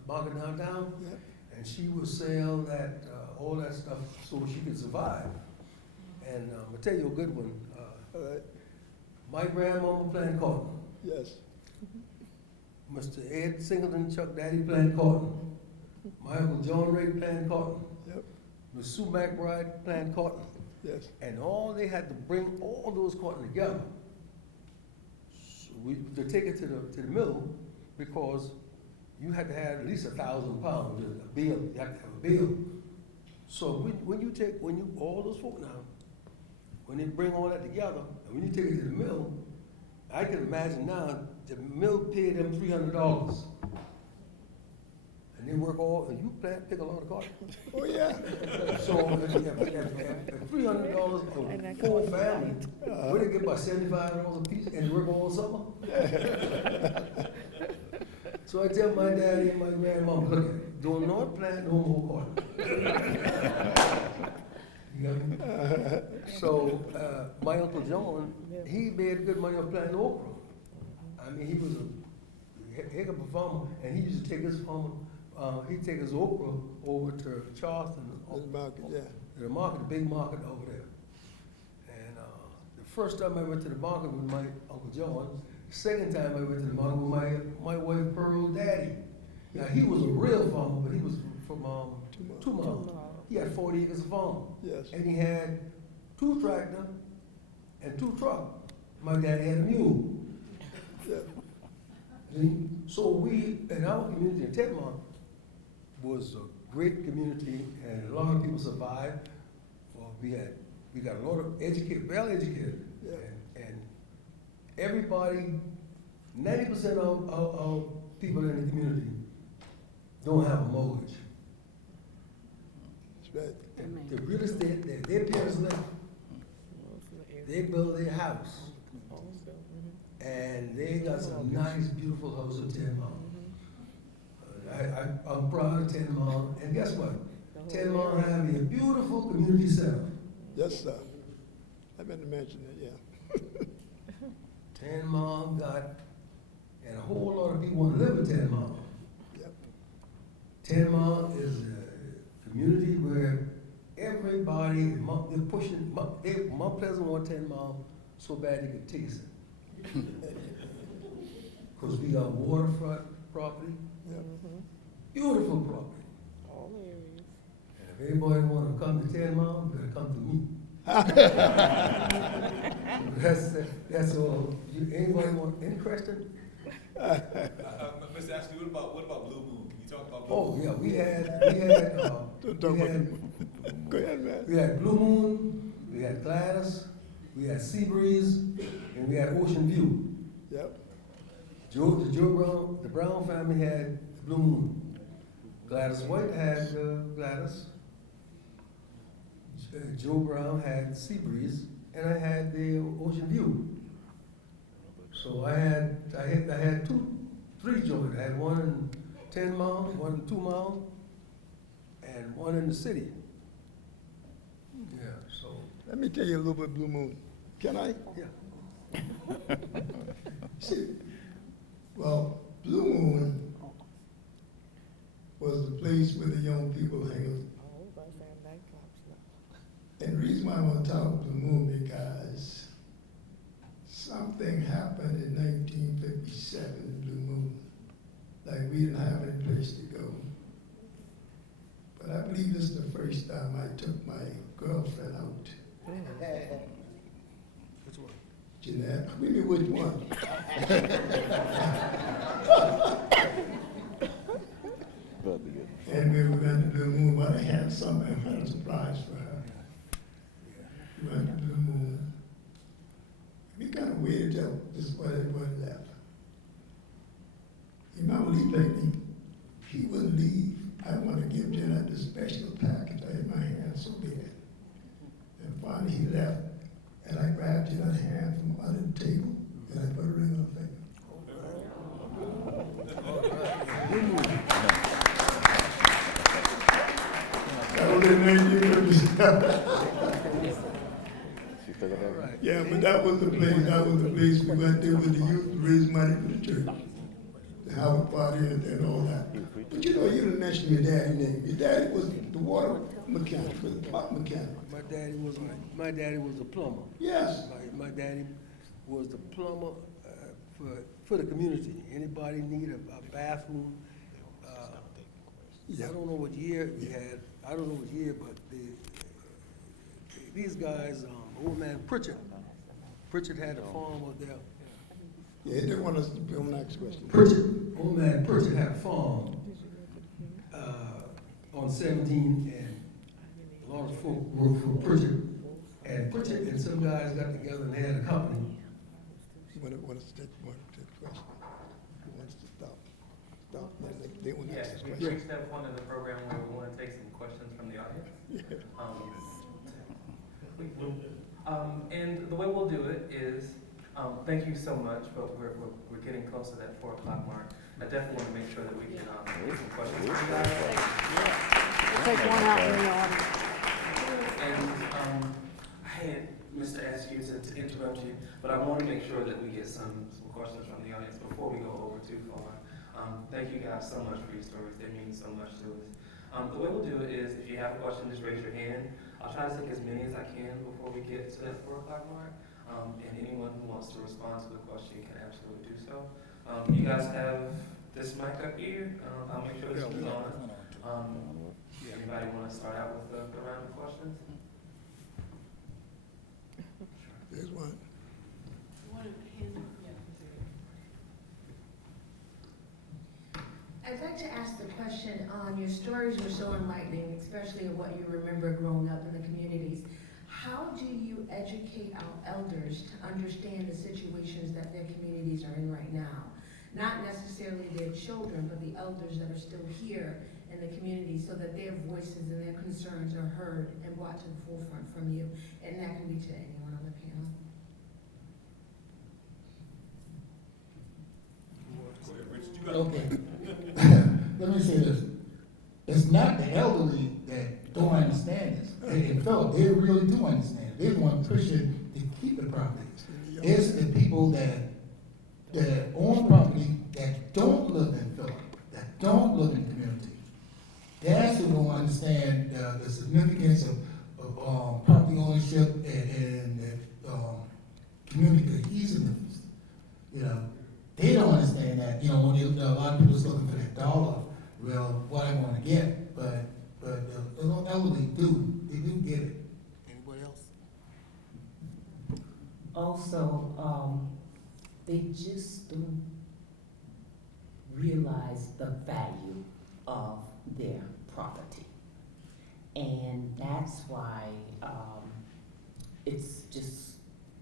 downtown, Yeah. and she would sell that, all that stuff so she could survive. And I'll tell you a good one. All right. My grandmama planted cotton. Yes. Mr. Ed Singleton, Chuck Daddy planted cotton. My Uncle John Ray planted cotton. Yep. Miss Sue McBride planted cotton. Yes. And all they had to bring all those cotton together. So to take it to the mill, because you had to have at least 1,000 pounds, a bale, you have to have a bale. So when all those folk now, when they bring all that together, and when you take it to the mill, I can imagine now, the mill paid them $300. And they work and you pick a lot of cotton. Oh, yeah. So at $300 a full family, what they get about $75 a piece and work all summer? So I tell my daddy and my grandmama, look, do not plant no more cotton. You got me? So my Uncle John, he made good money off planting okra. I mean, he was a heck of a farmer, and he used to take his farmer. He'd take his okra over to Charleston. The market, yeah. The market, the big market over there. And the first time I went to the market with my Uncle John, the second time I went to the market with my wife Pearl's daddy. Now, he was a real farmer, but he was from 2 miles. He had 40 acres of farm. Yes. And he had 2 tractors and 2 trucks. My daddy had a mule. Yeah. See? So we, in our community in Tedmont, was a great community, and a lot of people survived. Well, we got a lot of educated, well educated, Yeah. and everybody, 90% of people in the community don't have a mortgage. That's right. The real estate, their parents left, they built their house, and they got some nice, beautiful house in 10 Mile. I'm proud of 10 Mile, and guess what? 10 Mile have a beautiful community center. Yes, sir. I meant to mention that, yeah. 10 Mile got, and a whole lot of people want to live in 10 Mile. Yep. 10 Mile is a community where everybody, they're pushing, Mount Pleasant want 10 Mile so bad they could taste it. Because we got waterfront property, Yep. beautiful property. All areas. And if anybody want to come to 10 Mile, you better come to me. That's all. Anybody want, any question? Mr. Ashley, what about Blue Moon? Can you talk about Blue Moon? Oh, yeah, we had, Go ahead, man. we had Blue Moon, we had Gladys, we had Sea Breeze, and we had Ocean View. Yep. The Brown family had Blue Moon. Gladys White had Gladys. Joe Brown had Sea Breeze, and I had the Ocean View. So I had three joints. I had one in 10 Mile, one in 2 Mile, and one in the city. Yeah, so, Let me tell you a little bit, Blue Moon. Can I? yeah. See, well, Blue Moon was the place where the young people hang out. And the reason why I want to talk Blue Moon because something happened in 1957 in Blue Moon. Like we didn't have any place to go. But I believe this is the first time I took my girlfriend out. Which one? Jeanette, maybe which one? And we went to Blue Moon, but I had something, I had a surprise for her. We went to Blue Moon. We kind of waited till this was everybody left. You remember Lee Blakeney? He wouldn't leave. I want to give Jeanette this special package. I had my hand so big. And finally he left, and I grabbed Jeanette's hand from under the table, and I put a ring on her finger. That was in 1957. Yeah, but that was the place we went there with the youth to raise money for the church. To have a party and all that. But you know, you didn't mention your daddy's name. Your daddy was the water mechanic, was the pump mechanic. My daddy was a plumber. Yes. My daddy was the plumber for the community. Anybody need a bathroom? I don't know what year we had. I don't know what year, but these guys, old man Pritchard had a farm out there. Yeah, he didn't want us to be on the next question. Old man Pritchard had a farm on 17, and a lot of folk worked for Pritchard. And Pritchard and some guys got together and had a company. Want us to take one question? Who wants to stop? Stop. They want to Yes, ask this we've question. reached that point of the program where we want to take some questions from the audience. And the way we'll do it is, thank you so much, but we're getting close to that 4 o'clock mark. I definitely want to make sure that we can get some questions from you guys. We'll take one out in the audience. And I had Mr. asked you to interrupt you, but I want to make sure that we get some questions from the audience before we go over too far. Thank you guys so much for your stories. They mean so much to us. The way we'll do it is, if you have a question, just raise your hand. I'll try to take as many as I can before we get to that 4 o'clock mark. And anyone who wants to respond to the question can absolutely do so. You guys have this mic up here. I'll make sure this is on. Anybody want to start out with the round of questions? There's one. I'd like to ask the question on your stories were so enlightening, especially of what you remember growing up in the communities. How do you educate our elders to understand the situations that their communities are in right now? Not necessarily their children, but the elders that are still here in the community, so that their voices and their concerns are heard and brought to the forefront from you. And that can be to anyone on the panel. Okay. Let me say this. It's not the elderly that don't understand this. They felt they really do understand. They want pushing to keep the property. It's the people that own property that don't live in Philip, that don't live in the community. That's who don't understand the significance of property ownership and community cohesiveness. You know, they don't understand that. You know, when a lot of people's looking for that dollar, well, what I want to get, but the elderly do. They do get it. Anybody else? Also, they just don't realize the value of their property. And that's why it's just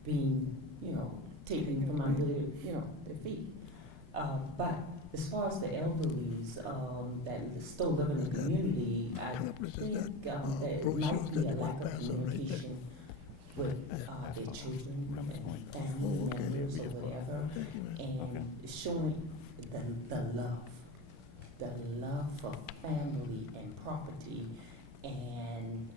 being, taken from under their feet. But as far as the elderlies, that still live in the community, I think, there might be a lack of communication with, their children and family members or whatever, and showing the love for family and property, and,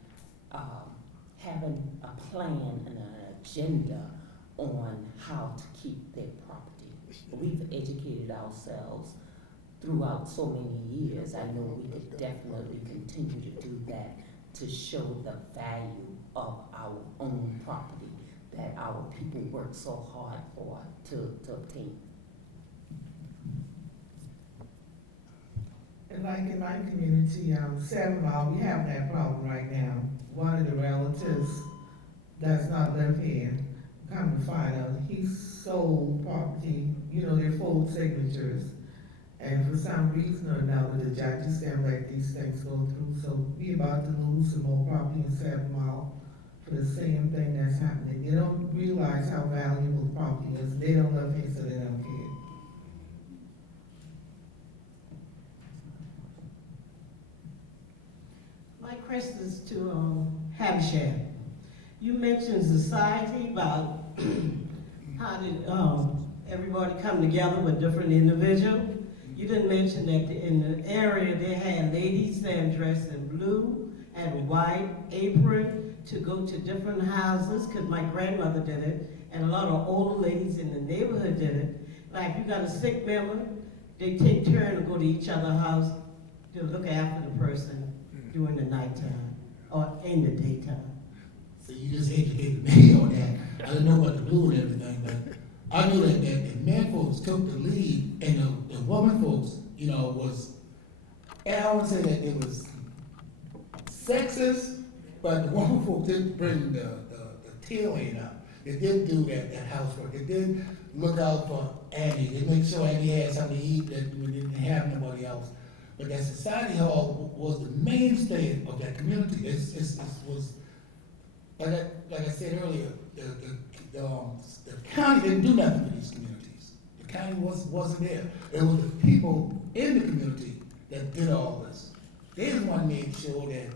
having a plan and an agenda on how to keep their property. We've educated ourselves throughout so many years. I know we could definitely continue to do that to show the value of our own property that our people work so hard for to obtain. And like in my community, 7 Mile, we have that problem right now. One of the relatives that's not live here, come to find out, he sold property, they're full signatures. And for some reason or another, the judges didn't let these things go through. So we about to lose some more property in 7 Mile for the same thing that's happening. They don't realize how valuable property is. They don't live here, so they don't care. My question is to Habsham. You mentioned society about how did everybody come together with different individuals. You didn't mention that in the area they had ladies that dressed in blue and white apron to go to different houses, because my grandmother did it, and a lot of older ladies in the neighborhood did it. Like you got a sick member, they take turn to go to each other's house to look after the person during the nighttime or in the daytime. So you just educated me on that. I didn't know about the blue and everything, but I knew that the men folks took the lead and the woman folks, was, and I would say that it was sexist, but the woman folks didn't bring the tail end up. They did do that housework. They did look out for Annie. They made sure Annie had something to eat that we didn't have nobody else. But that society hall was the mainstay of that community. It was, like I said earlier, the county didn't do nothing for these communities. The county wasn't there. It was the people in the community that did all this. They the one made sure that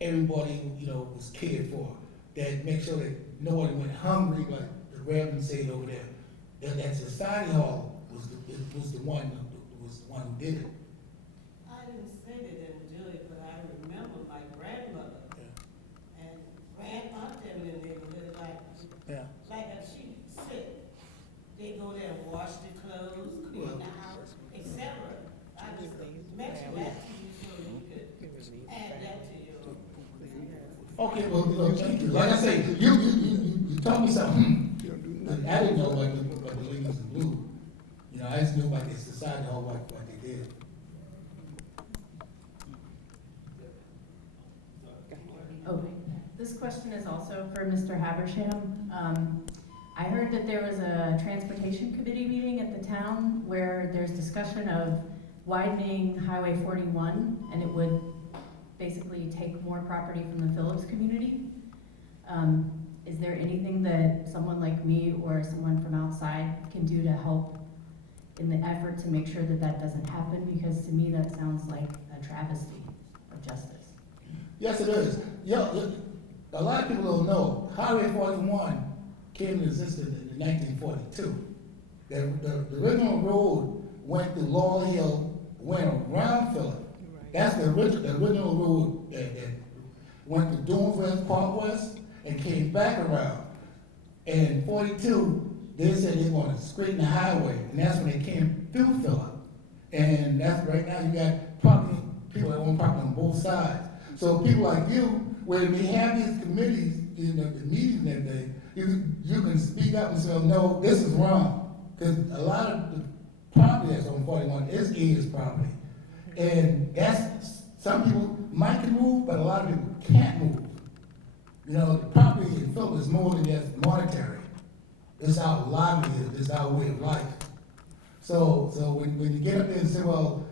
everybody, was cared for. That make sure that nobody went hungry, like the Reverend said over there. That society hall was the one who did it. I didn't say they didn't do it, but I remember my grandmother and grandaunt them in the neighborhood, like if she sick, they go there and wash the clothes, clean the house, etc. I just mentioned that to you so you could add that to your. Okay, well, thank you. Like I say, you told me something that I didn't know about the ladies in blue. I just knew about the society hall, what they did. Oh, this question is also for Mr. Habersham. I heard that there was a transportation committee meeting at the town where there's discussion of widening Highway 41, and it would basically take more property from the Phillips community. Is there anything that someone like me or someone from outside can do to help in the effort to make sure that that doesn't happen? Because to me that sounds like a travesty of justice. Yes, it is. A lot of people don't know, Highway 41 came into existence in 1942. The original road went through Laurel Hill, went around Philip. That's the original road that went to Doonesville Park West and came back around. And in 42, they said they wanted to straighten the highway, and that's when they came through Philip. And that's right now you got property, people that own property on both sides. So people like you, when we have these committees, the meetings and everything, you can speak up and say, no, this is wrong. Because a lot of the property that's on 41 is Ed's property. And some people might can move, but a lot of people can't move. The property in Philip is more than just monetary. It's our livelihood, it's our way of life. So when you get up there and say, well,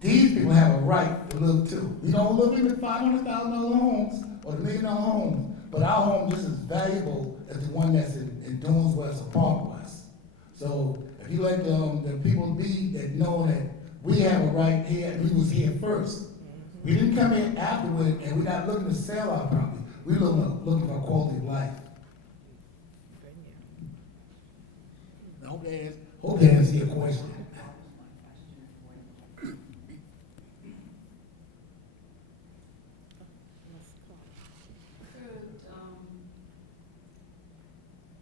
these people have a right to live too. We don't live in the $500,000 homes or the $1 million homes, but our home just as valuable as the one that's in Doonesville or Park West. So If he let the people be that know that we have a right here, we was here first. We didn't come in afterward, and we're not looking to sell our property. We're looking for quality of life. I hope that answers your question.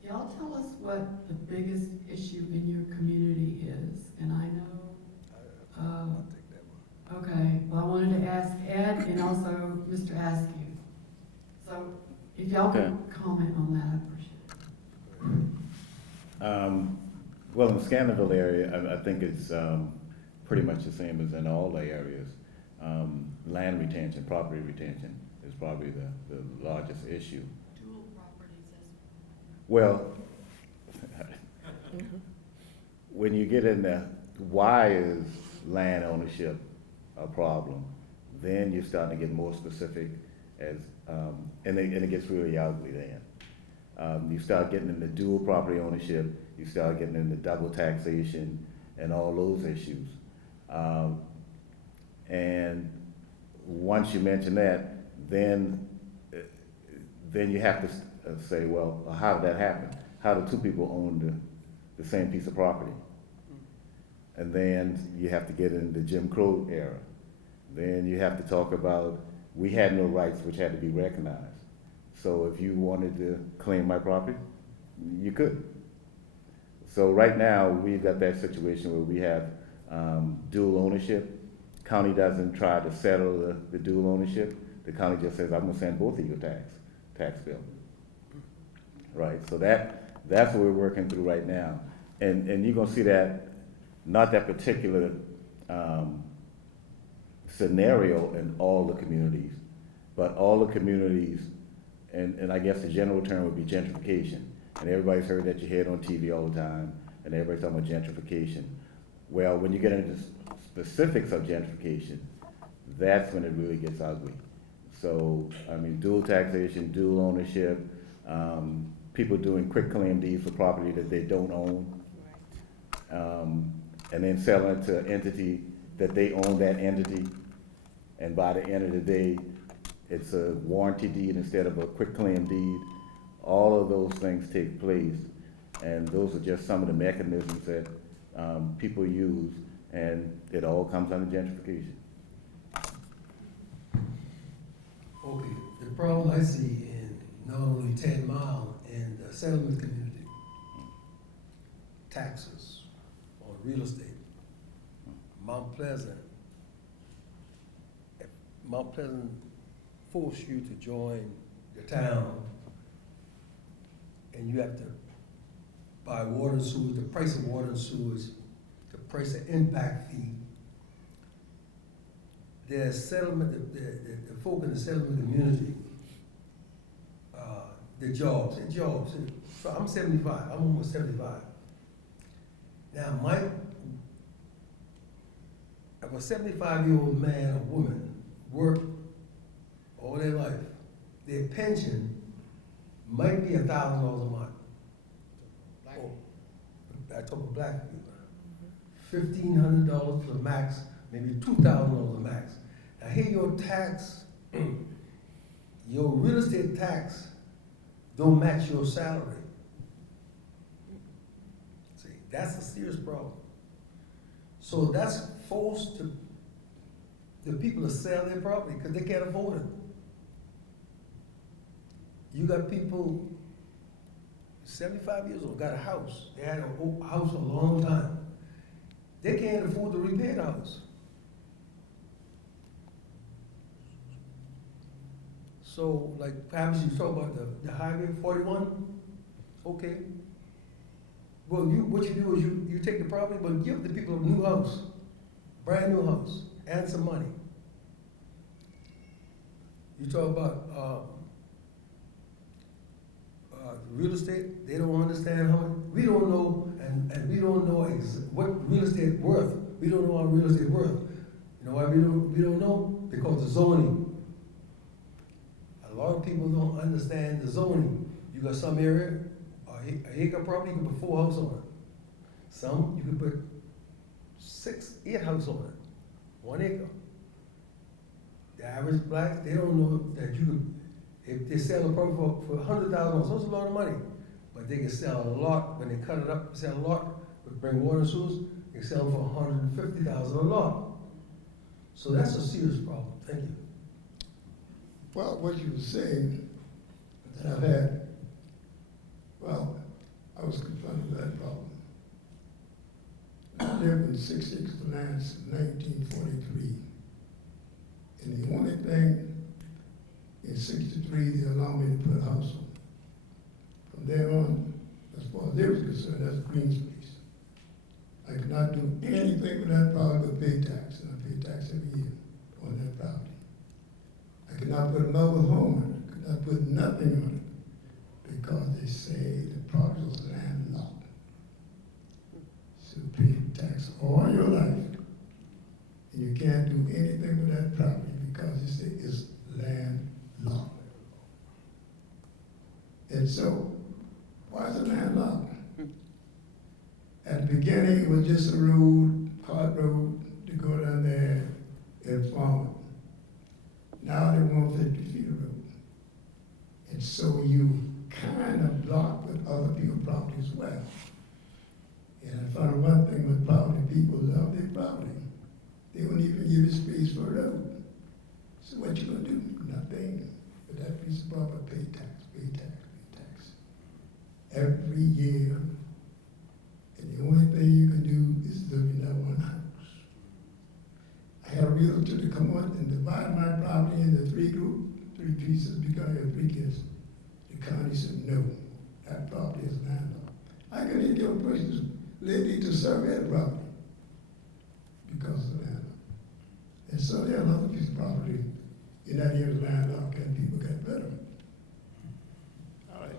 Y'all tell us what the biggest issue in your community is, and I know, okay, well, I wanted to ask Ed and also Mr. Askew. So if y'all Okay. could comment on that, I appreciate it. Well, in the Scandalville area, I think it's pretty much the same as in all the areas. Land retention, property retention is probably the largest issue. Dual properties as Well, when you get into why is land ownership a problem, then you're starting to get more specific as, and it gets really ugly then. You start getting into dual property ownership, you start getting into double taxation and all those issues. And once you mention that, then you have to say, well, how did that happen? How do two people own the same piece of property? And then you have to get into the Jim Crow era. Then you have to talk about, we had no rights which had to be recognized. So if you wanted to claim my property, you could. So right now, we've got that situation where we have dual ownership. County doesn't try to settle the dual ownership. The county just says, I'm gonna send both of you a tax bill. Right, so that's what we're working through right now. And you're gonna see that, not that particular scenario in all the communities, but all the communities, and I guess the general term would be gentrification. And everybody's heard that you hear it on TV all the time, and everybody's talking about gentrification. Well, when you get into specifics of gentrification, that's when it really gets ugly. So, I mean, dual taxation, dual ownership, people doing quick claim deeds for property that they don't own, and then selling it to an entity that they own that entity, and by the end of the day, it's a warranty deed instead of a quick claim deed. All of those things take place, and those are just some of the mechanisms that people use, and it all comes under gentrification. Okay, the problem I see in not only 10 Mile and the settlement community, taxes on real estate. Mount Pleasant, if Mount Pleasant force you to join the town, and you have to buy water and sewage, the price of water and sewage, the price of impact fee. There's settlement, the folk in the settlement community, the jobs. So I'm 75, I'm almost 75. Now, if a 75-year-old man or woman work all their life, their pension might be $1,000 a month. Oh, I talk about black people. $1,500 the max, maybe $2,000 the max. Now here your tax, your real estate tax don't match your salary. See, that's a serious problem. So that's forced to the people to sell their property because they can't afford it. You got people 75 years old, got a house. They had a house a long time. They can't afford to repair the house. So, like perhaps you talk about the Highway 41, okay. Well, what you do is you take the property, but give the people a new house, brand new house, and some money. You talk about real estate, they don't understand how much, we don't know, and we don't know what real estate worth. We don't know our real estate worth. You know why we don't know? Because the zoning. A lot of people don't understand the zoning. You got some area, an acre property, you can put 4 houses on it. Some, you could put 6, 8 houses on it, 1 acre. The average black, they don't know that you could, if they sell a property for $100,000, that's a lot of money. But they can sell a lot, when they cut it up, sell a lot, but bring water and sewers, they sell for $150,000 a lot. So that's a serious problem. Thank you. Well, what you were saying, that I've had, well, I was confronted with that problem. I lived in 6 acres of land since 1943. And the only thing, in 63, they allowed me to put a house on. From there on, as far as they was concerned, that's a green space. I could not do anything with that property but pay tax, and I pay tax every year on that property. I could not put a mobile home on it, could not put nothing on it, because they say the property was landlocked. So pay tax all your life, and you can't do anything with that property because you say it's landlocked. And so, why is it landlocked? At the beginning, it was just a road, hard road, to go down there and farm it. Now they want 50 feet of road. And so you kind of block with other people's property as well. And I found one thing with property, people love their property. They won't even give you space for a road. So what you gonna do? Nothing. But that piece of property, pay tax, pay tax, pay tax. Every year. And the only thing you can do is live in that one house. I had a realtor to come on and divide my property into 3 pieces because I had 3 kids. The county said, no, that property is landlocked. I couldn't give a person lady to survey that property because of landlocked. And so there are another piece of property in that area of landlocked and people got rid of it. All right.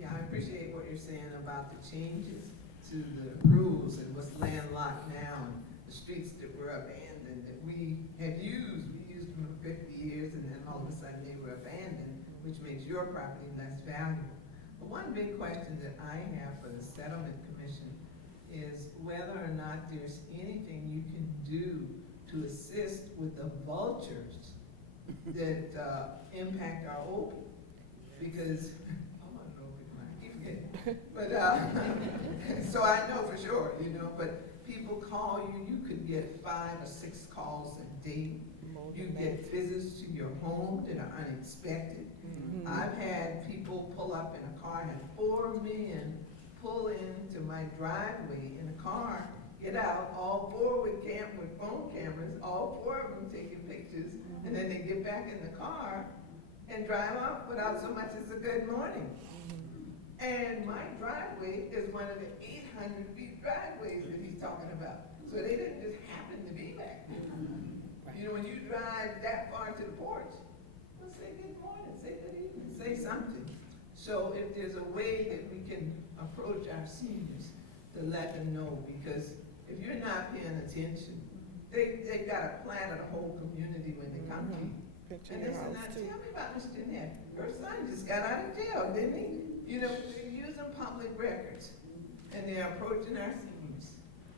Yeah, I appreciate what you're saying about the changes to the rules and what's landlocked now, and the streets that were abandoned that we had used. We used them for 50 years, and then all of a sudden they were abandoned, which makes your property less valuable. But one big question that I have for the Settlement Commission is whether or not there's anything you can do to assist with the vultures that impact our old people. Because but, so I know for sure, you know, but people call you, you could get 5 or 6 calls a day. You get visits to your home that are unexpected. I've had people pull up in a car, I had 4 men pull into my driveway in a car, get out, all 4 with phone cameras, all 4 of them taking pictures, and then they get back in the car and drive off without so much as a good morning. And my driveway is one of the 800 feet driveways that he's talking about. So they didn't just happen to be back there. You know, when you drive that far to the porch, well, say good morning, say good evening, say something. So if there's a way that we can approach our seniors to let them know, because if you're not paying attention, they got a plan of the whole community when they come to you. And they said, now tell me about Mr. Jeanette. Your son just got out of jail, didn't he? You know, they're using public records, and they're approaching our seniors,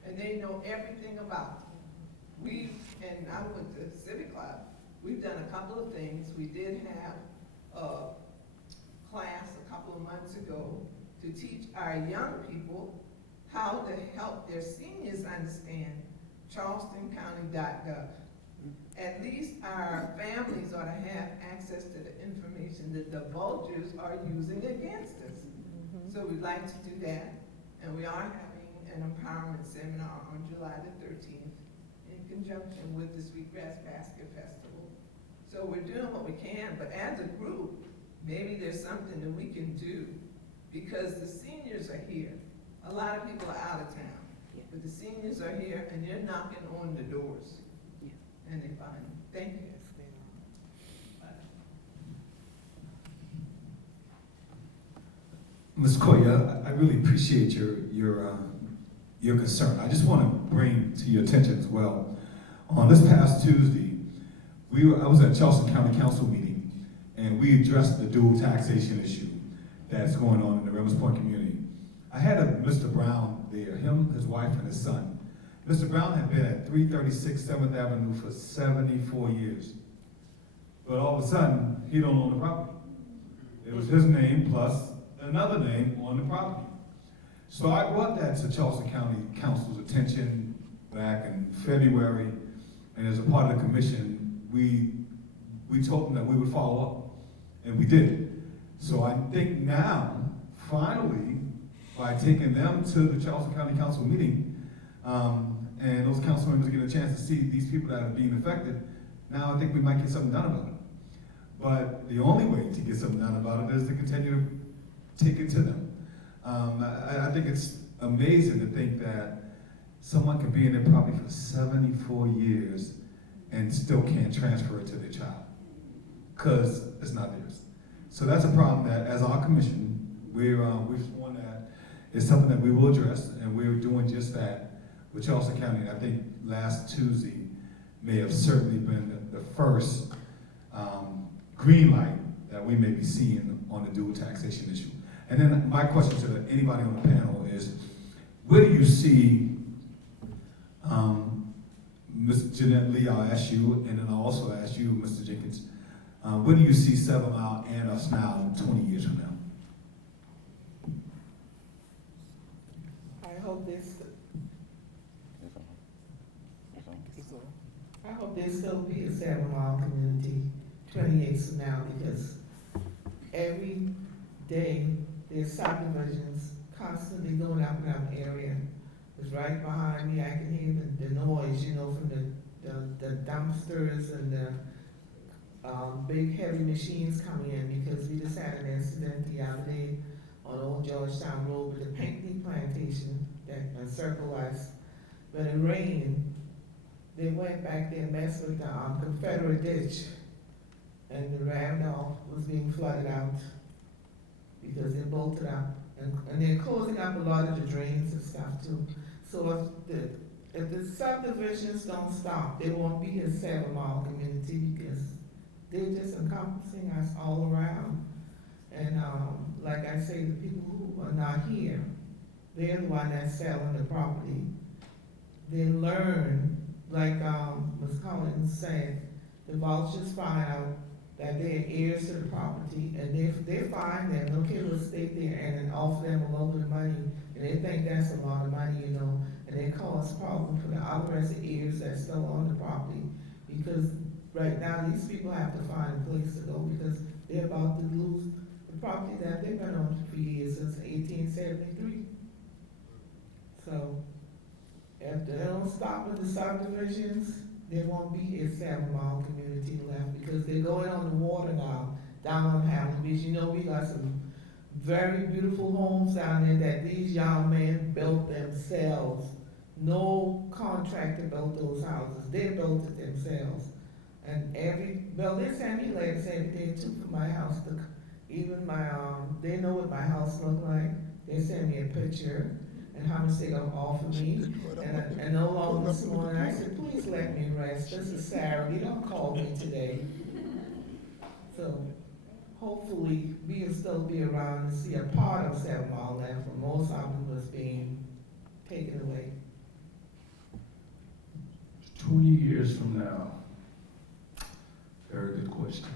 and they know everything about them. And I went to Civic Club, we've done a couple of things. We did have a class a couple of months ago to teach our young people how to help their seniors understand charlestoncounty.gov. At least our families ought to have access to the information that the vultures are using against us. So we'd like to do that, and we are having an empowerment seminar on July the 13th in conjunction with the Sweetgrass Basket Festival. So we're doing what we can, but as a group, maybe there's something that we can do, because the seniors are here. A lot of people are out of town, but the seniors are here, and they're knocking on the doors. And they find them. Thank you. Ms. Koya, I really appreciate your concern. I just want to bring to your attention as well. On this past Tuesday, I was at Charleston County Council meeting, and we addressed the dual taxation issue that's going on in the Rivers Point community. I had Mr. Brown there, him, his wife, and his son. Mr. Brown had been at 336 7th Avenue for 74 years. But all of a sudden, he don't own the property. It was his name plus another name on the property. So I brought that to Charleston County Council's attention back in February, and as a part of the commission, we told them that we would follow up, and we did. So I think now, finally, by taking them to the Charleston County Council meeting, and those council members get a chance to see these people that are being affected, now I think we might get something done about it. But the only way to get something done about it is to continue to take it to them. I think it's amazing to think that someone can be in their property for 74 years and still can't transfer it to their child, because it's not theirs. So that's a problem that, as our commission, we've sworn that it's something that we will address, and we're doing just that with Charleston County. I think last Tuesday may have certainly been the first green light that we may be seeing on the dual taxation issue. And then my question to anybody on the panel is, where do you see, Ms. Jeanette Lee, I'll ask you, and then I'll also ask you, Mr. Jenkins, where do you see 7 Mile and us now 20 years from now? I hope there still be a 7 Mile community 20 years from now, because every day there's subdivisions constantly going up in our area. It's right behind me. I can hear the noise, you know, from the dumpsters and the big heavy machines coming in, because we just had an incident the other day on Old Georgetown Road with the Pinckney plantation that encircled us. When it rained, they went back there and messed with the Confederate ditch, and the Randolph was being flooded out because they bolted up, and they're closing up a lot of the drains and stuff too. So if the subdivisions don't stop, there won't be a 7 Mile community, because they're just encompassing us all around. And like I say, the people who are not here, they're the one that's selling the property. They learn, like Ms. Collins said, the vultures find out that they're heirs to the property, and they find them, okay, we'll stay there, and then offer them a little bit of money, and they think that's a lot of money, you know, and they cause problems for the other rest of heirs that's still on the property, because right now these people have to find a place to go, because they're about to lose the property that they've been on for years, since 1873. So if they don't stop with the subdivisions, there won't be a 7 Mile community left, because they're going on the water now, down on Hampton Beach. You know, we got some very beautiful homes down there that these young men built themselves. No contractor built those houses, they built it themselves. And they send me letters every day too for my house. Even my, they know what my house look like. They send me a picture and how much they gonna offer me. And no longer this morning, I said, please let me rest. This is Saturday, don't call me today. So hopefully we'll still be around to see a part of 7 Mile left, when most of them was being taken away. 20 years from now, very good question.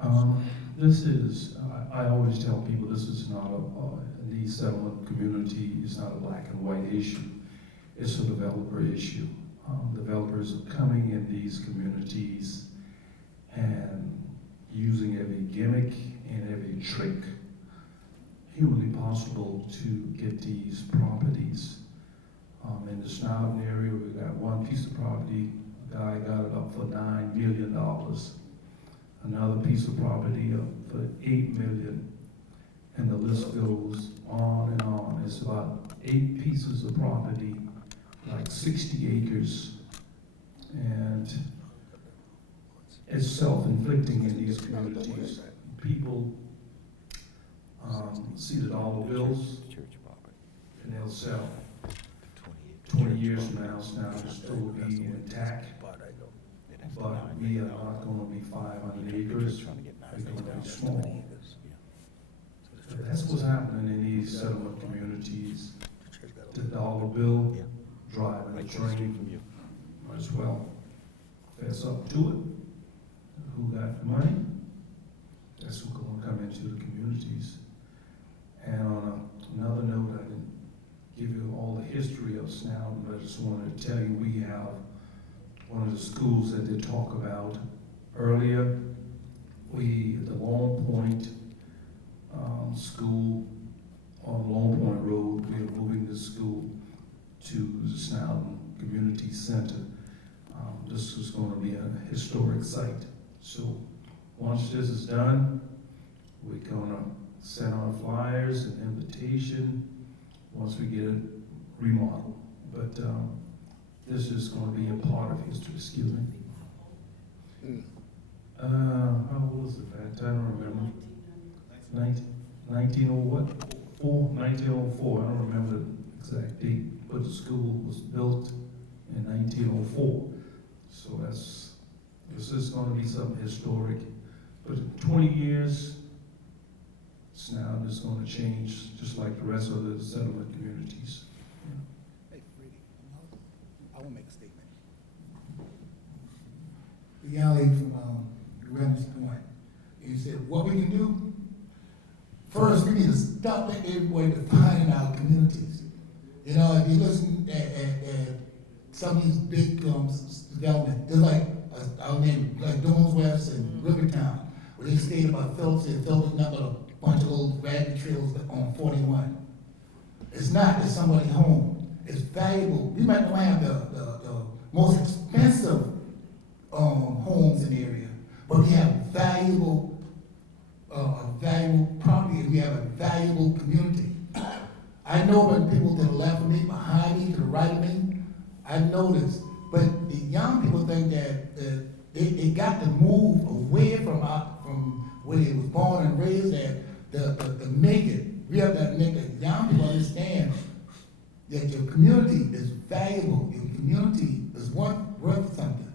I always tell people this is not a need settlement community, it's not a black and white issue. It's a developer issue. Developers are coming in these communities and using every gimmick and every trick humanly possible to get these properties. In the Snowden area, we got one piece of property, a guy got it up for $9 million. Another piece of property up for $8 million. And the list goes on and on. It's about 8 pieces of property, like 60 acres. And it's self-inflicting in these communities. People see the dollar bills, and they'll sell. 20 years from now, it's now still being intact. but we are not gonna be 500 acres, we're gonna be small. So that's what's happening in these settlement communities. The dollar bill driving the train, might as well fess up to it. Who got the money? That's who's gonna come into the communities. And on another note, I didn't give you all the history of Snowden, but I just wanted to tell you we have one of the schools that they talk about earlier. We, at the Long Point School on Long Point Road, we are moving the school to the Snowden Community Center. This is going to be a historic site. So once this is done, we're going to send out flyers and invitation once we get it remodeled. But this is going to be a part of history, excuse me. How old is it, Pat? I don't remember. 1904. I don't remember the exact date, but the school was built in 1904. So this is going to be something historic. But in 20 years, Snowden is going to change, just like the rest of the settlement communities. Hey, Freddie, I want to make a statement. The young lady from Reynolds Point, you said, what we can do? First, we need to stop letting everybody define our communities. You know, if you listen at some of these big development, there's like, I'll name it, like Dons West and Rivertown, where they stayed about Phillips and Phillips, not a bunch of little ragged trails on 41. It's not, it's somebody's home. It's valuable. We might not have the most expensive homes in the area, but we have valuable property, and we have a valuable community. I know when people to the left of me, behind me, to the right of me, I know this, but the young people think that they got to move away from where they was born and raised at to make it. We have to make the young people understand that your community is valuable, your community is worth something.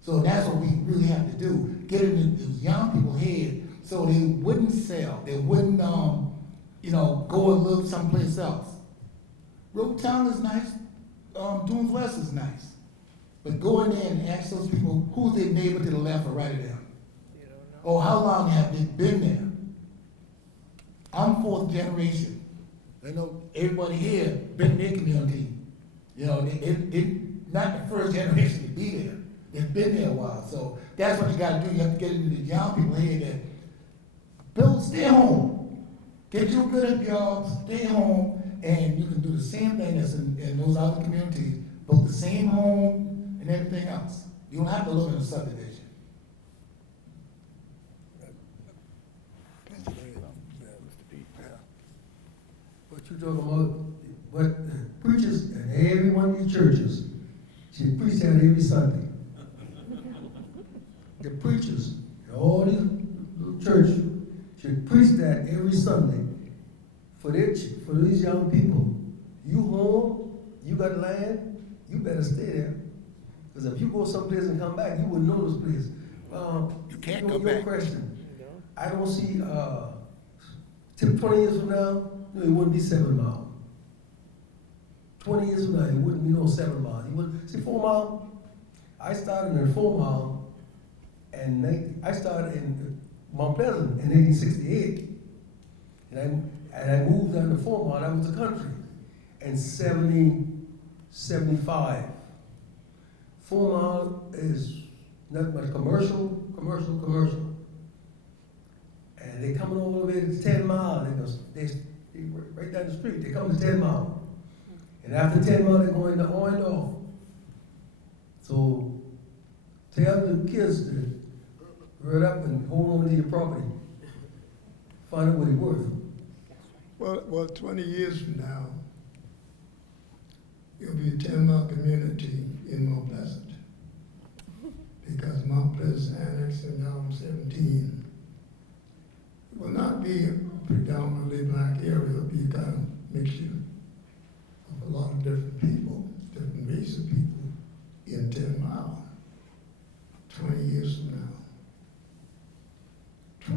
So that's what we really have to do, get it in the young people's head so they wouldn't sell, they wouldn't go and live someplace else. Rivertown is nice, Doones West is nice. But go in there and ask those people, who's their neighbor to the left or right of them? Or how long have they been there? I'm fourth generation. I know everybody here been in their community. You know, they not the first generation to be there. They've been there a while. So that's what you gotta do. You have to get into the young people here that stay home. Get you a good job, stay home, and you can do the same thing as in those other communities, build the same home and everything else. You don't have to live in a subdivision. What you talking about, what preachers in every one of these churches should preach that every Sunday. The preachers in all these little churches should preach that every Sunday for these young people. You home, you got land, you better stay there. Because if you go someplace and come back, you wouldn't know this place. You can't come back. Question. I don't see, 20 years from now, it wouldn't be 7 miles. 20 years from now, it wouldn't be no 7 miles. You would see 4 miles. I started in 4 miles, and I started in Mount Pleasant in 1868, and I moved down to 4 miles. That was the country, and 75. 4 miles is not much commercial. And they coming all the way to 10 miles. They right down the street. They come to 10 miles. And after 10 miles, they're going to Orndorff. So tell the kids to hurry up and hold on to your property. Find out what it's worth. Well, 20 years from now, it'll be a 10-mile community in Mount Pleasant. Because Mount Pleasant annexed in now 17. It will not be a predominantly black area. It'll be a kind of mixture of a lot of different people, different race of people in 10 miles. years from now.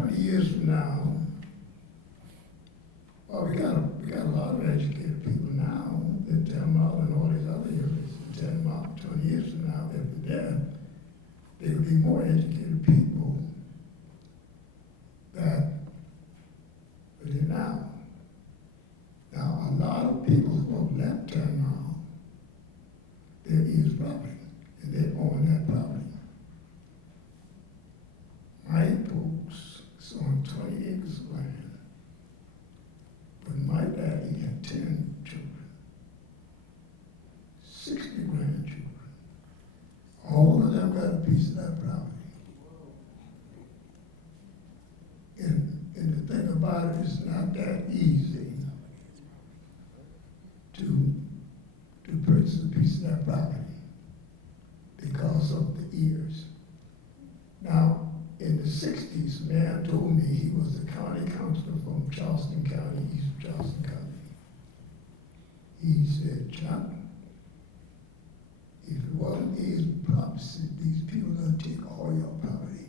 20 years from now, well, we got a lot of educated people now in Tamale and all these other areas in Tamale. 20 years from now, if they're there, there will be more educated people that are there now. Now, a lot of people who have left Tamale, there is property, and they own that property. My folks is on 20 acres of land. But my daddy had 10 children, 60 grandchildren. All of them got a piece of that property. And the thing about it is not that easy to purchase a piece of that property because of the years. Now, in the 60s, a man told me he was a county councilor from Charleston County, East Charleston County. He said, Chuck, if it wasn't his property, these people gonna take all your property.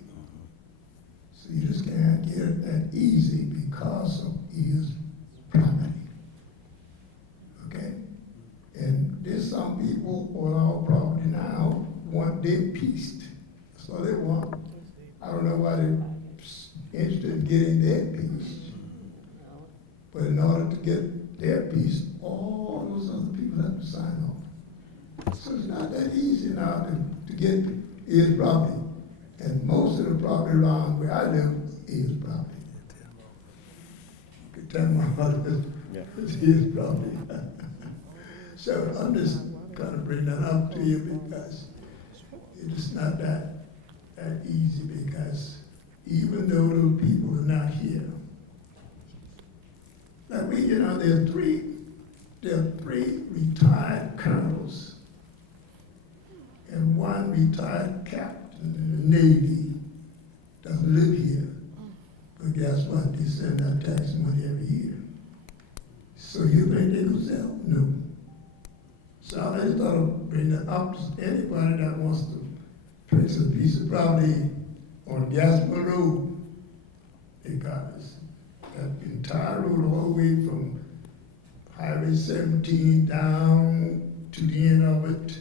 So you just can't get it that easy because of his property. Okay? And there's some people on our property now want their piece. That's all they want. I don't know why they're interested in getting their piece. But in order to get their piece, all those other people have to sign off. So it's not that easy now to get his property. And most of the property around where I live is property. You can tell my mother it's his property. So I'm just kind of bringing that up to you because it's not that easy, because even though those people are not here, like there are three retired colonels and one retired captain in the Navy doesn't live here. But guess what? They send that tax money every year. So you think they could sell? No. So I just thought of bringing that up to anybody that wants to purchase a piece of property on Gaspar Road. They got this. That entire road all the way from Highway 17 down to the end of it,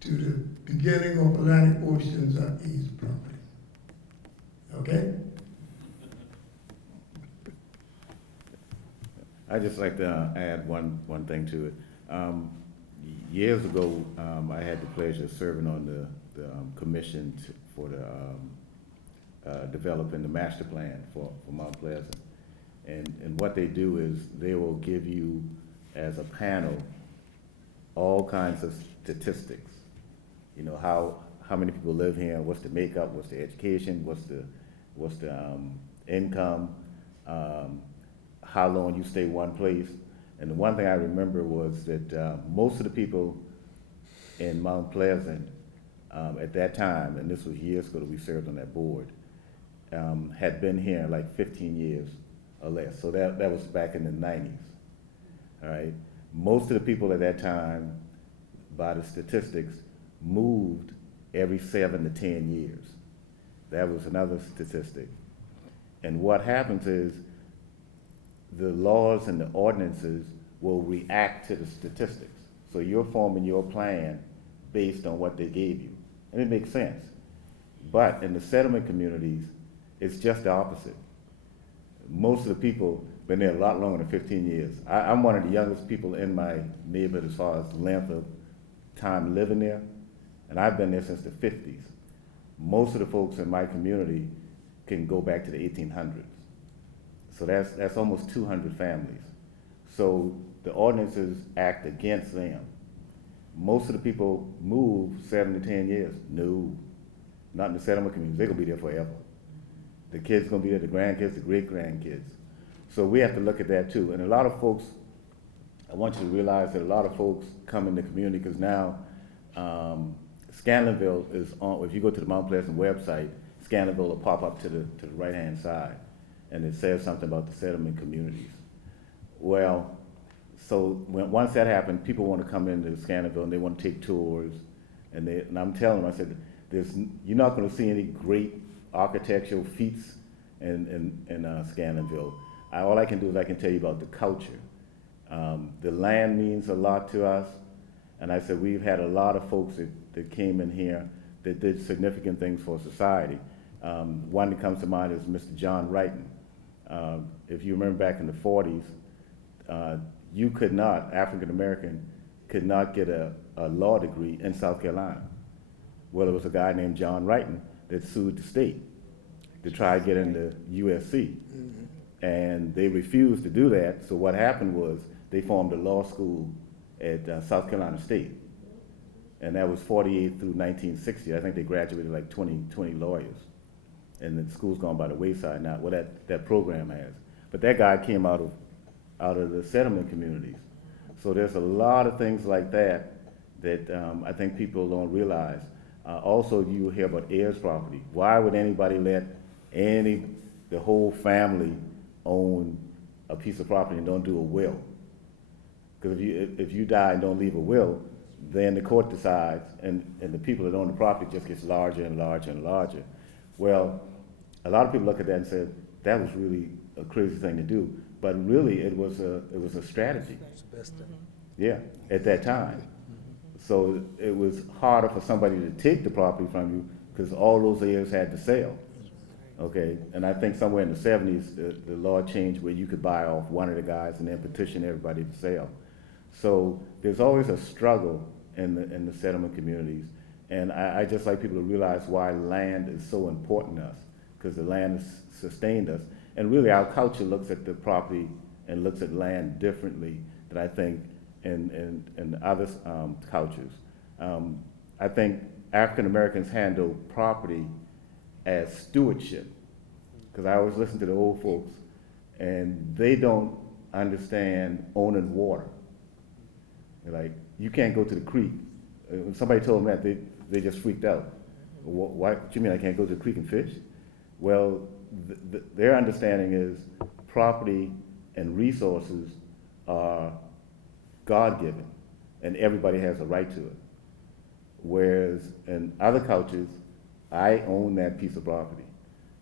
to the beginning of Atlantic Ocean's East property. Okay? I'd just like to add one thing to it. Years ago, I had the pleasure of serving on the commission for the developing the master plan for Mount Pleasant. And what they do is they will give you, as a panel, all kinds of statistics. You know, how many people live here, what's the makeup, what's the education, what's the income, how long you stay one place. And the one thing I remember was that most of the people in Mount Pleasant at that time, and this was years ago that we served on that board, had been here like 15 years or less. So that was back in the 90s. All right. Most of the people at that time, by the statistics, moved every 7 to 10 years. That was another statistic. And what happens is the laws and the ordinances will react to the statistics. So you're forming your plan based on what they gave you. And it makes sense. But in the settlement communities, it's just the opposite. Most of the people been there a lot longer than 15 years. I'm one of the youngest people in my neighborhood as far as length of time living there, and I've been there since the 50s. Most of the folks in my community can go back to the 1800s. So that's almost 200 families. So the ordinances act against them. Most of the people move 7 to 10 years. No, not in the settlement communities. They're gonna be there forever. The kids gonna be there, the grandkids, the great-grandkids. So we have to look at that too. And a lot of folks, I want you to realize that a lot of folks come in the community because now Scanlonville is on, if you go to the Mount Pleasant website, Scanlonville will pop up to the right-hand side, and it says something about the settlement communities. Well, so once that happened, people want to come into Scanlonville and they want to take tours, and I'm telling them, I said, you're not gonna see any great architectural feats in Scannonville. All I can do is I can tell you about the culture. The land means a lot to us, and I said we've had a lot of folks that came in here that did significant things for society. One that comes to mind is Mr. John Wrighton. If you remember back in the 40s, you could not, African American, could not get a law degree in South Carolina. Well, there was a guy named John Wrighton that sued the state to try to get into USC. And they refused to do that, so what happened was they formed a law school at South Carolina State. And that was 48 through 1960. I think they graduated like 20 lawyers. And the school's gone by the wayside now. Well, that program has. But that guy came out of the settlement communities. So there's a lot of things like that I think people don't realize. Also, you hear about heirs property. Why would anybody let the whole family own a piece of property and don't do a will? Because if you die and don't leave a will, then the court decides, and the people that own the property just gets larger and larger and larger. Well, a lot of people look at that and say, that was really a crazy thing to do. But really, it was a strategy. That's the best thing. Yeah, at that time. So it was harder for somebody to take the property from you because all those heirs had to sell. Okay, and I think somewhere in the 70s, the law changed where you could buy off one of the guys and then petition everybody to sell. So there's always a struggle in the settlement communities. And I just like people to realize why land is so important to us, because the land has sustained us. And really our culture looks at the property and looks at land differently than I think in other cultures. I think African Americans handle property as stewardship, because I always listen to the old folks and they don't understand owning water. They're like, you can't go to the creek. When somebody told them that, they just freaked out. What you mean I can't go to the creek and fish? Well, their understanding is property and resources are God-given, and everybody has a right to it. Whereas in other cultures, I own that piece of property.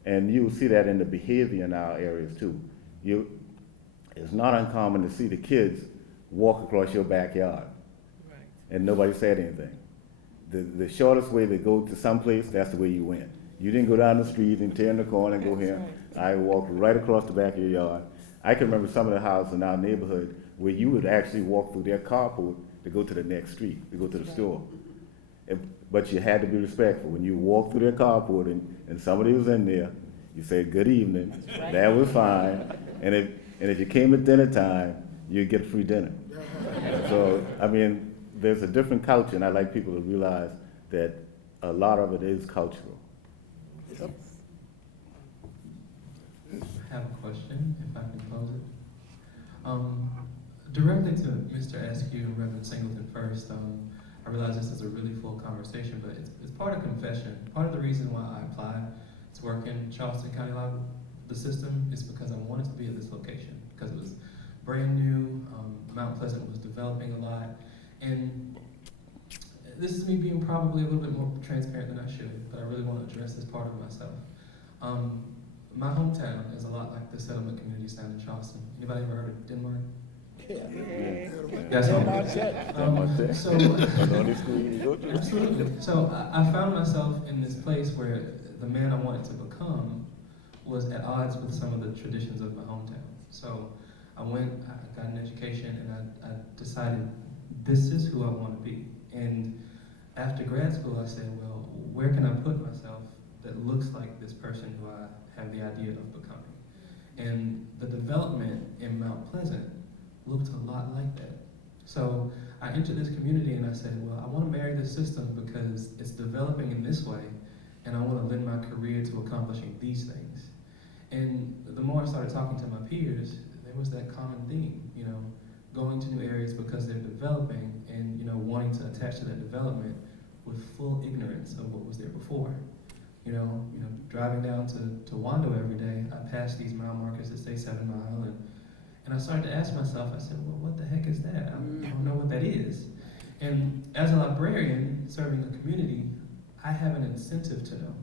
And you'll see that in the behavior in our areas too. It's not uncommon to see the kids walk across your backyard, right, and nobody said anything. The shortest way to go to someplace, that's the way you went. You didn't go down the street and turn the corner and go here. Right. I walked right across the back of your yard. I can remember some of the houses in our neighborhood where you would actually walk through their carport to go to the next street, to go to the store. But you had to be respectful. When you walked through their carport and somebody was in there, you said good evening. Right. That was fine. And if you came at dinner time, you'd get free dinner. So, I mean, there's a different culture, and I like people to realize that a lot of it is cultural. Yep. I have a question, if I can pose it. Directly to Mr. Askew and Reverend Singleton first, I realize this is a really full conversation, but it's part of confession. Part of the reason why I applied to work in Charleston County Law, the system, is because I wanted to be at this location, because it was brand new, Mount Pleasant was developing a lot, and this is me being probably a little bit more transparent than I should, but I really want to address this part of myself. My hometown is a lot like the settlement communities down in Charleston. Anybody ever heard of Denmark? Yeah. That's absolutely. So I found myself in this place where the man I wanted to become was at odds with some of the traditions of my hometown. So I went, I got an education, and I decided this is who I want to be. And after grad school, I said, well, where can I put myself that looks like this person who I have the idea of becoming? And the development in Mount Pleasant looked a lot like that. So I entered this community and I said, well, I want to marry this system because it's developing in this way, and I want to lend my career to accomplishing these things. And the more I started talking to my peers, there was that common theme, you know, going to new areas because they're developing and, you know, wanting to attach to that development with full ignorance of what was there before. You know, driving down to Wando every day, I passed these mile markers that say 7 Mile, and I started to ask myself, I said, well, what the heck is that? I don't know what that is. And as a librarian serving the community, I have an incentive to know.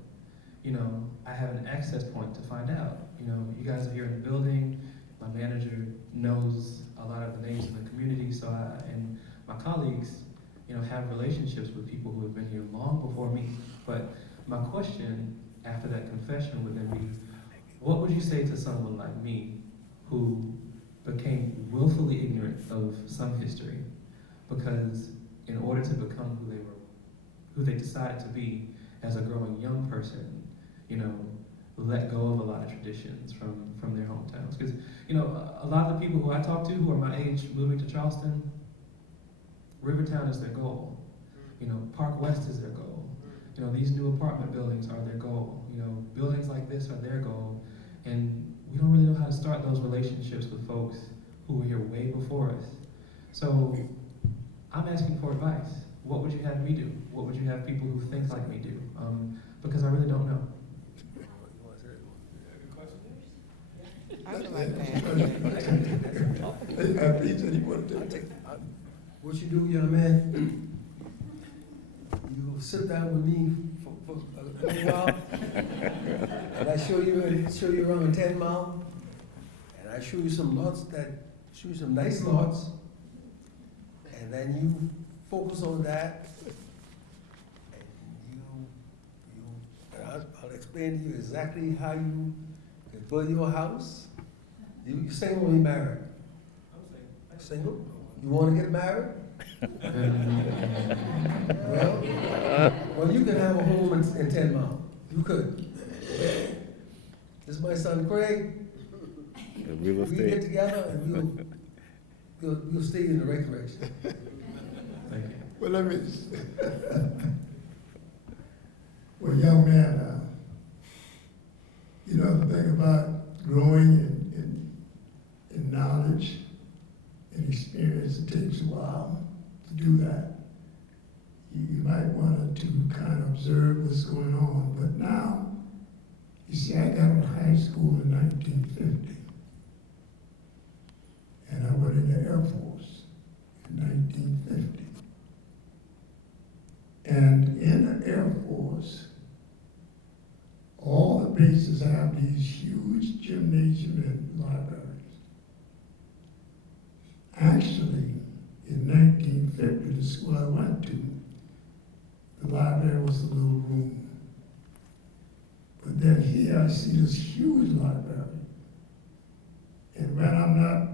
You know, I have an access point to find out. You know, you guys are here in the building. My manager knows a lot of the names in the community, so and my colleagues, you know, have relationships with people who have been here long before me. But my question after that confession would then be, what would you say to someone like me who became willfully ignorant of some history because in order to become who they decided to be as a growing young person, you know, let go of a lot of traditions from their hometowns? Because, you know, a lot of the people who I talk to who are my age moving to Charleston, Rivertown is their goal. You know, Park West is their goal. You know, these new apartment buildings are their goal. You know, buildings like this are their goal. And we don't really know how to start those relationships with folks who were here way before us. So I'm asking for advice. What would you have me do? What would you have people who think like me do? Because I really don't know. What you do, young man, you sit down with me for a little while, and I show you around 10 Mile, and I show you some nice lots, and then you focus on that, and I'll explain to you exactly how you can build your house. You single or you married? I'm single. You want to get married? Well, you can have a home in 10 Mile. You could. This is my son Craig. We get together and we'll stay in the right direction. Thank you. Well, let me. Well, young man, you know the thing about growing in knowledge and experience, it takes a while to do that. You might want to kind of observe what's going on, but now, you see, I got out of high school in 1950, and I went in the Air Force in 1950. And in the Air Force, all the bases have these huge gymnasium and libraries. Actually, in 1950, the school I went to, the library was a little room. But then here I see this huge library. And when I'm not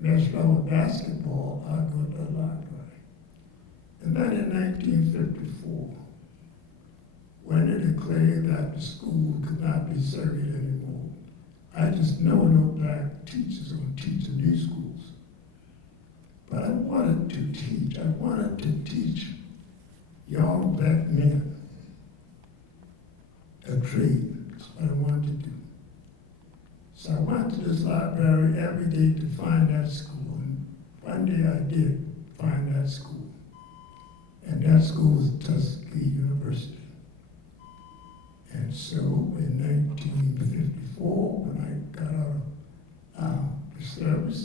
messed around with basketball, I go to the library. And then in 1954, when they declared that the school could not be segregated anymore, I just know no black teachers going to teach in these schools. But I wanted to teach. I wanted to teach young black men a trade. That's what I wanted to do. So I went to this library every day to find that school. And one day I did find that school. And that school was Tuskegee University. And so in 1954, when I got out of the service,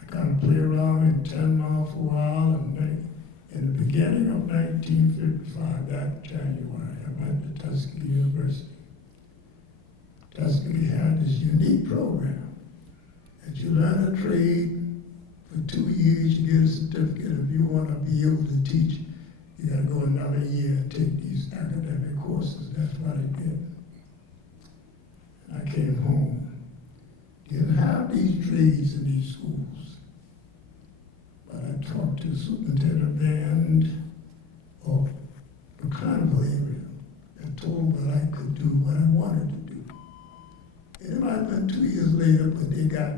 I kind of played around in 10 Mile for a while, and then in the beginning of 1955, that January, I went to Tuskegee University. Tuskegee had this unique program that you learn a trade for 2 years, you get a certificate. If you want to be able to teach, you got to go another year and take these academic courses. That's what I did. And I came home. Didn't have these trades in these schools. But I talked to the superintendent of the end of the Carnival area and told him that I could do what I wanted to do. And it might have been 2 years later, but they got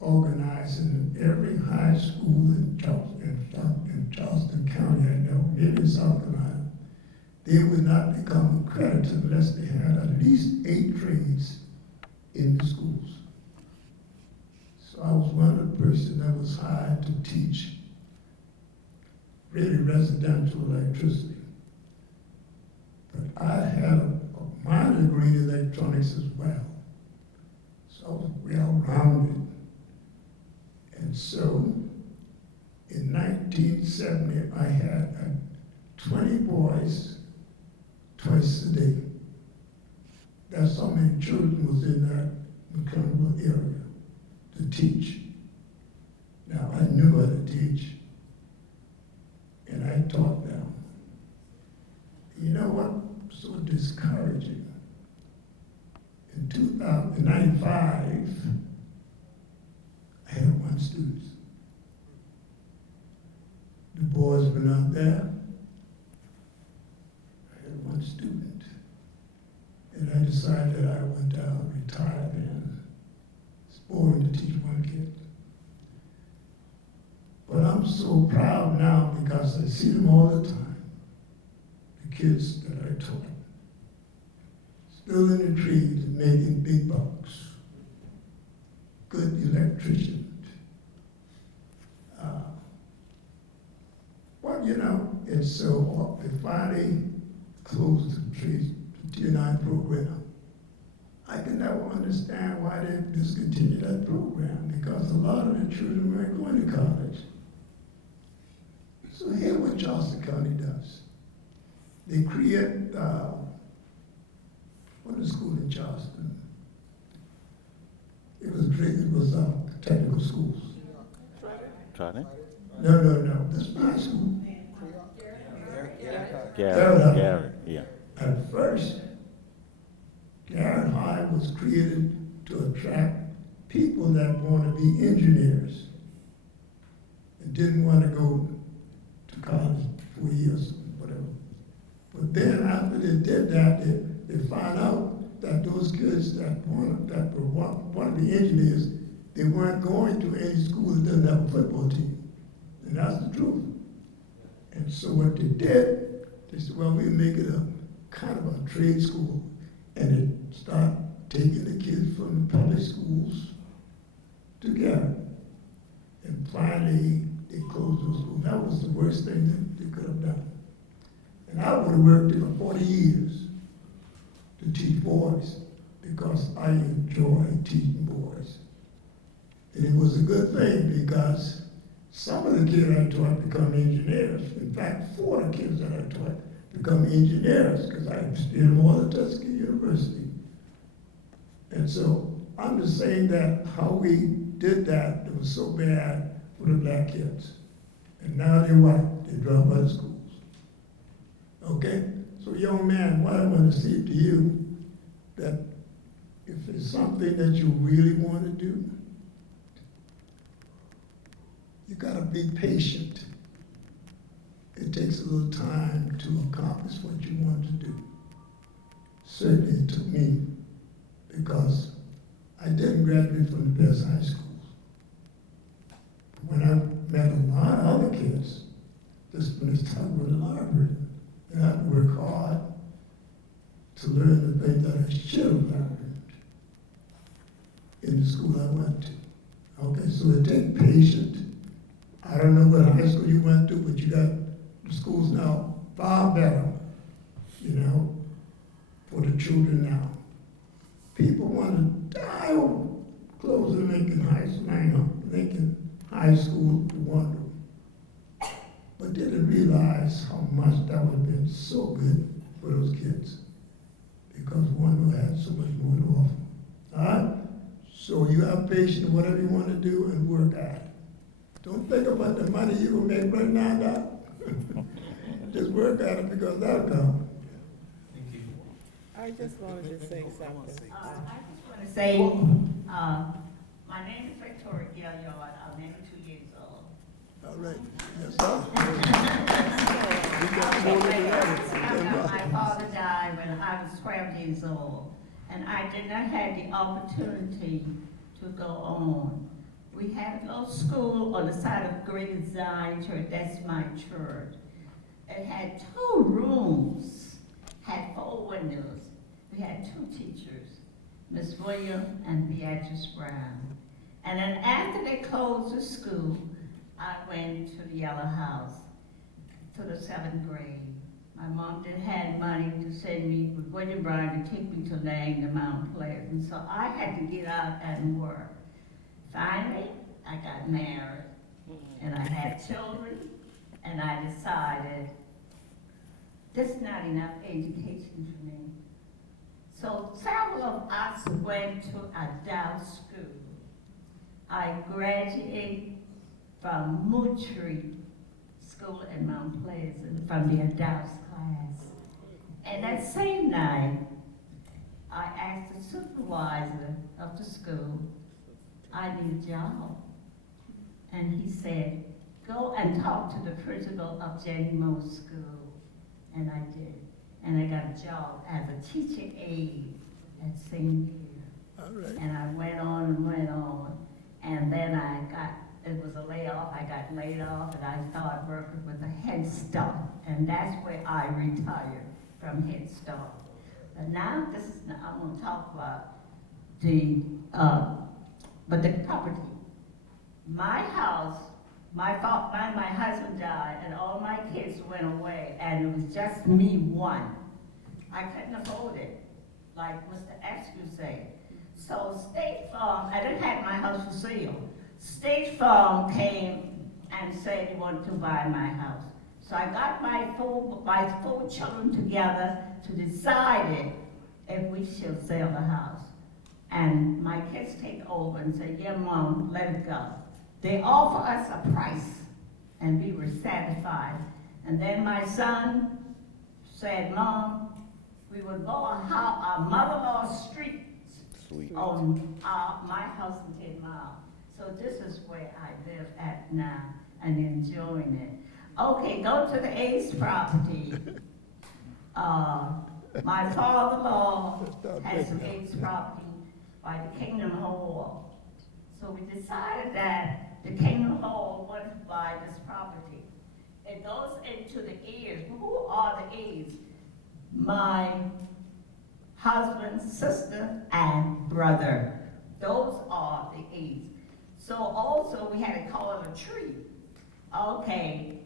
organized in every high school in Charleston County, I know, maybe in South Carolina. They would not become accredited unless they had at least 8 trades in the schools. So I was one of the persons that was hired to teach really residential electricity. But I had a minor degree in electronics as well. So I was well-rounded. And so in 1970, I had 20 boys twice a day. That's how many children was in that McClellanville area to teach. Now, I knew how to teach, and I taught them. You know what? So discouraging. In 1995, I had 1 student. The boys were not there. I had 1 student. And I decided I went down, retired, and it's boring to teach 1 kid. But I'm so proud now because I see them all the time, the kids that I taught. Still in the trees and making big bucks. Good electricians. Well, you know, it's so, they finally closed the trees, the Tier 9 program. I can never understand why they discontinued that program, because a lot of the children weren't going to college. So here's what Charleston County does. They create, what is school in Charleston? It was technical schools. Trident? No, that's my school. Garrett, yeah. At first, Garrett High was created to attract people that want to be engineers and didn't want to go to college 4 years, whatever. But then after they did that, they found out that those kids that want to be engineers, they weren't going to any school that doesn't have a football team. And that's the truth. And so what they did, they said, well, we'll make it a kind of a trade school. And they start taking the kids from the public schools together. And finally, they closed those schools. That was the worst thing that they could have done. And I would have worked there for 40 years to teach boys because I enjoy teaching boys. And it was a good thing because some of the kids I taught become engineers. In fact, 4 of the kids that I taught become engineers because I stayed them all at Tuskegee University. And so I'm just saying that how we did that, it was so bad for the black kids. And now they're white, they drop out of schools. Okay? So young man, what I want to say to you, that if it's something that you really want to do, you gotta be patient. It takes a little time to accomplish what you want to do. Certainly it took me, because I didn't graduate from the best high schools. When I met a lot of other kids, just when it's time in the library, and I had to work hard to learn the things that I should have learned in the school I went to. Okay, so it takes patience. I don't know what high school you went to, but you got the schools now far better, you know, for the children now. People want to die over closing Lincoln High School to wonder. But they didn't realize how much that would have been so good for those kids, because one had so much more to offer. All right? So you have patience, whatever you want to do, and work at it. Don't think about the money you will make right now, Doc. Just work at it because that'll come. Thank you. I just wanted to say something. I just want to say, my name is Victoria Gilliard. I'm 92 years old. All right. Yes, sir. My father died when I was 12 years old, and I did not have the opportunity to go on. We had a little school on the side of Greater Zion Church. That's my church. It had 2 rooms, had 4 windows. We had 2 teachers, Miss William and Beatrice Brown. And then after they closed the school, I went to the Yellow House to the 7th grade. My mom didn't have money to send me with William Brown to take me to Lang, Mount Pleasant, so I had to get out and work. Finally, I got married, and I had children, and I decided That's not enough education for me. So several of us went to adult school. I graduated from Moultrie School in Mount Pleasant from the adults class. And that same night, I asked the supervisor of the school, I need a job. And he said, go and talk to the principal of Jenny Mo's school. And I did. And I got a job as a teacher aide at St. Pierre. All right. And I went on and went on. And then it was a layoff, I got laid off, and I started working with a Head Start. And that's where I retired from Head Start. But now I'm gonna talk about the property. My house, my husband died, and all my kids went away, and it was just me one. I couldn't afford it, like Mr. Askew said. So State Farm, I didn't have my house for sale. State Farm came and said he wanted to buy my house. So I got my four children together to decide if we should sell the house. And my kids take over and say, yeah, Mom, let it go. They offer us a price, and we were satisfied. And then my son said, Mom, we would go our mother-in-law's street on my house in 10 Mile. So this is where I live at now and enjoying it. Okay, go to the A's property. My father-in-law has some A's property by the Kingdom Hall. So we decided that the Kingdom Hall wanted to buy this property. It goes into the A's. Who are the A's? My husband's sister and brother. Those are the A's. So also we had to call it a tree. Okay,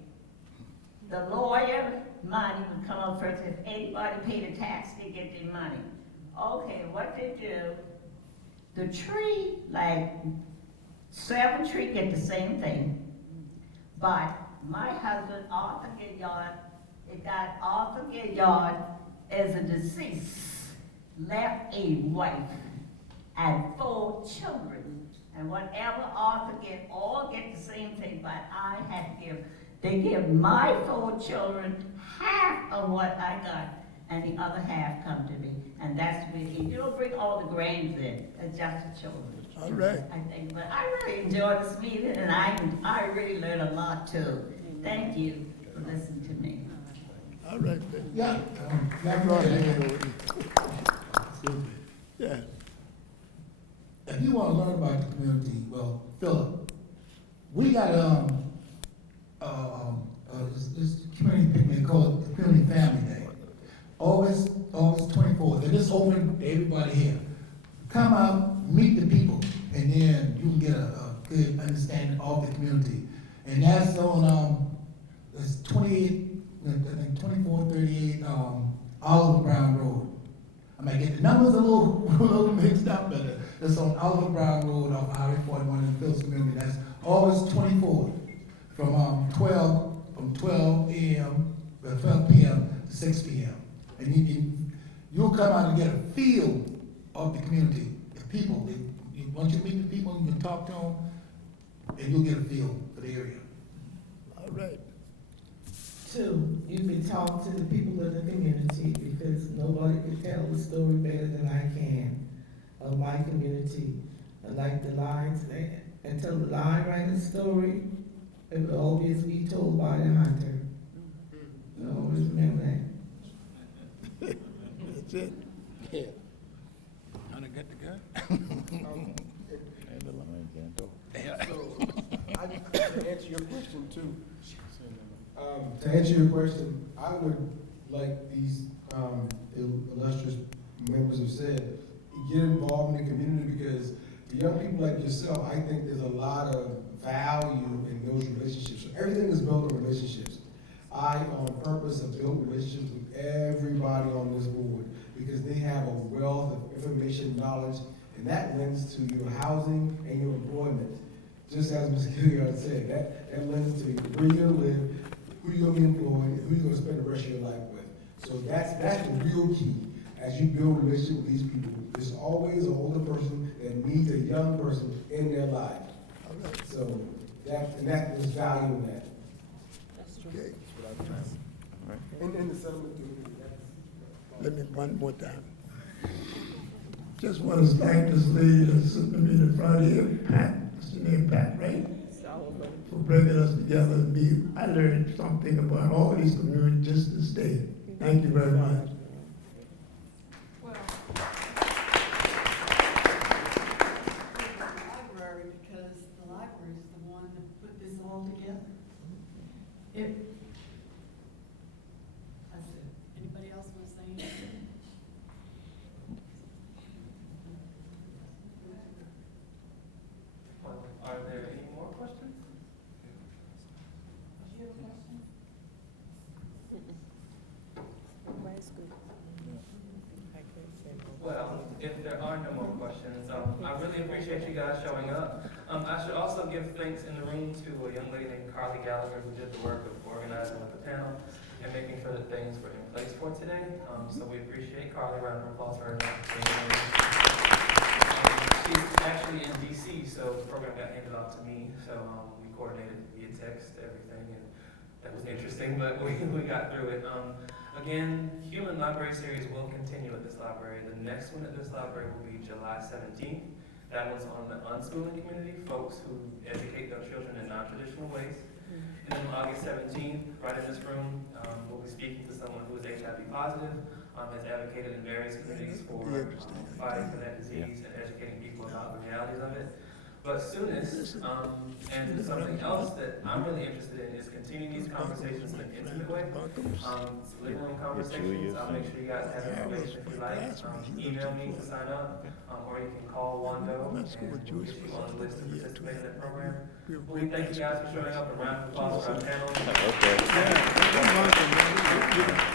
the lawyer money would come up first. If anybody paid a tax, they get their money. Okay, what they do, the tree, like 7 trees get the same thing. But my husband, Arthur Gilliard, is a deceased, left a wife and 4 children. And whatever Arthur all get the same thing, but I had to give. They give my 4 children half of what I got, and the other half come to me. And that's really, you don't bring all the grains in, it's just the children. All right. I think, but I really enjoyed this meeting, and I really learned a lot too. Thank you for listening to me. All right. Yeah. Yeah. If you want to learn about the community, well, Philip, we got this community picnic called the Community Family Day, August 24th. And it's open to everybody here. Come out, meet the people, and then you can get a good understanding of the community. And that's on it's 2438 Oliver Brown Road. I might get the numbers a little mixed up, but it's on Oliver Brown Road off Highway 41 in the Phillips community. That's August 24th from 12 p.m. to 6 p.m. And you'll come out and get a feel of the community, the people. Once you meet the people, you can talk to them, and you'll get a feel for the area. All right. 2, you can talk to the people of the community, because nobody can tell the story better than I can of my community. Like the lines, until the line writer's story, it will always be told by the hunter. You always remember that. That's it. Yeah. Hunter got the gun? To answer your question too. To answer your question, I would like these illustrious members have said, get involved in the community, because the young people like yourself, I think there's a lot of value in those relationships. So everything is built on relationships. I, on purpose, have built relationships with everybody on this board because they have a wealth of information, knowledge, and that lends to your housing and your employment. Just as Ms. Gilliard said, that lends to where you're going to live, who you're going to be employed, who you're going to spend the rest of your life with. So that's the real key. As you build a relationship with these people, there's always an older person that needs a young person in their life. So there's value in that. Okay. In the settlement community. Let me one more time. Just want to thank this lady that's sitting to me in front here, Pat. What's her name, Pat, right? For bringing us together and me. I learned something about all these communities just this day. Thank you very much. Well, the library, because the library is the one that put this all together. That's it. Anybody else want to say anything? Well, are there any more questions? Do you have a question? Well, if there are no more questions, I really appreciate you guys showing up. I should also give thanks in the room to a young lady named Carly Gallagher who did the work of organizing with the panel and making sure that things were in place for today. So we appreciate Carly. Round of applause for her. She's actually in DC, so the program got handed off to me. So we coordinated via text, everything, and that was interesting, but we got through it. Again, Human Library Series will continue at this library. The next one at this library will be July 17th. That one's on the unschooling community, folks who educate their children in non-traditional ways. And then on August 17th, right in this room, we'll be speaking to someone who is HIV positive, has advocated in various communities for fighting for that disease and educating people about the realities of it. But soonest, and something else that I'm really interested in is continuing these conversations in an intimate way. Living room conversations. I'll make sure you guys have information if you like. Email me to sign up, or you can call Wando and we'll get you on the list to participate in that program. We thank you guys for showing up. A round of applause for our panel. Okay.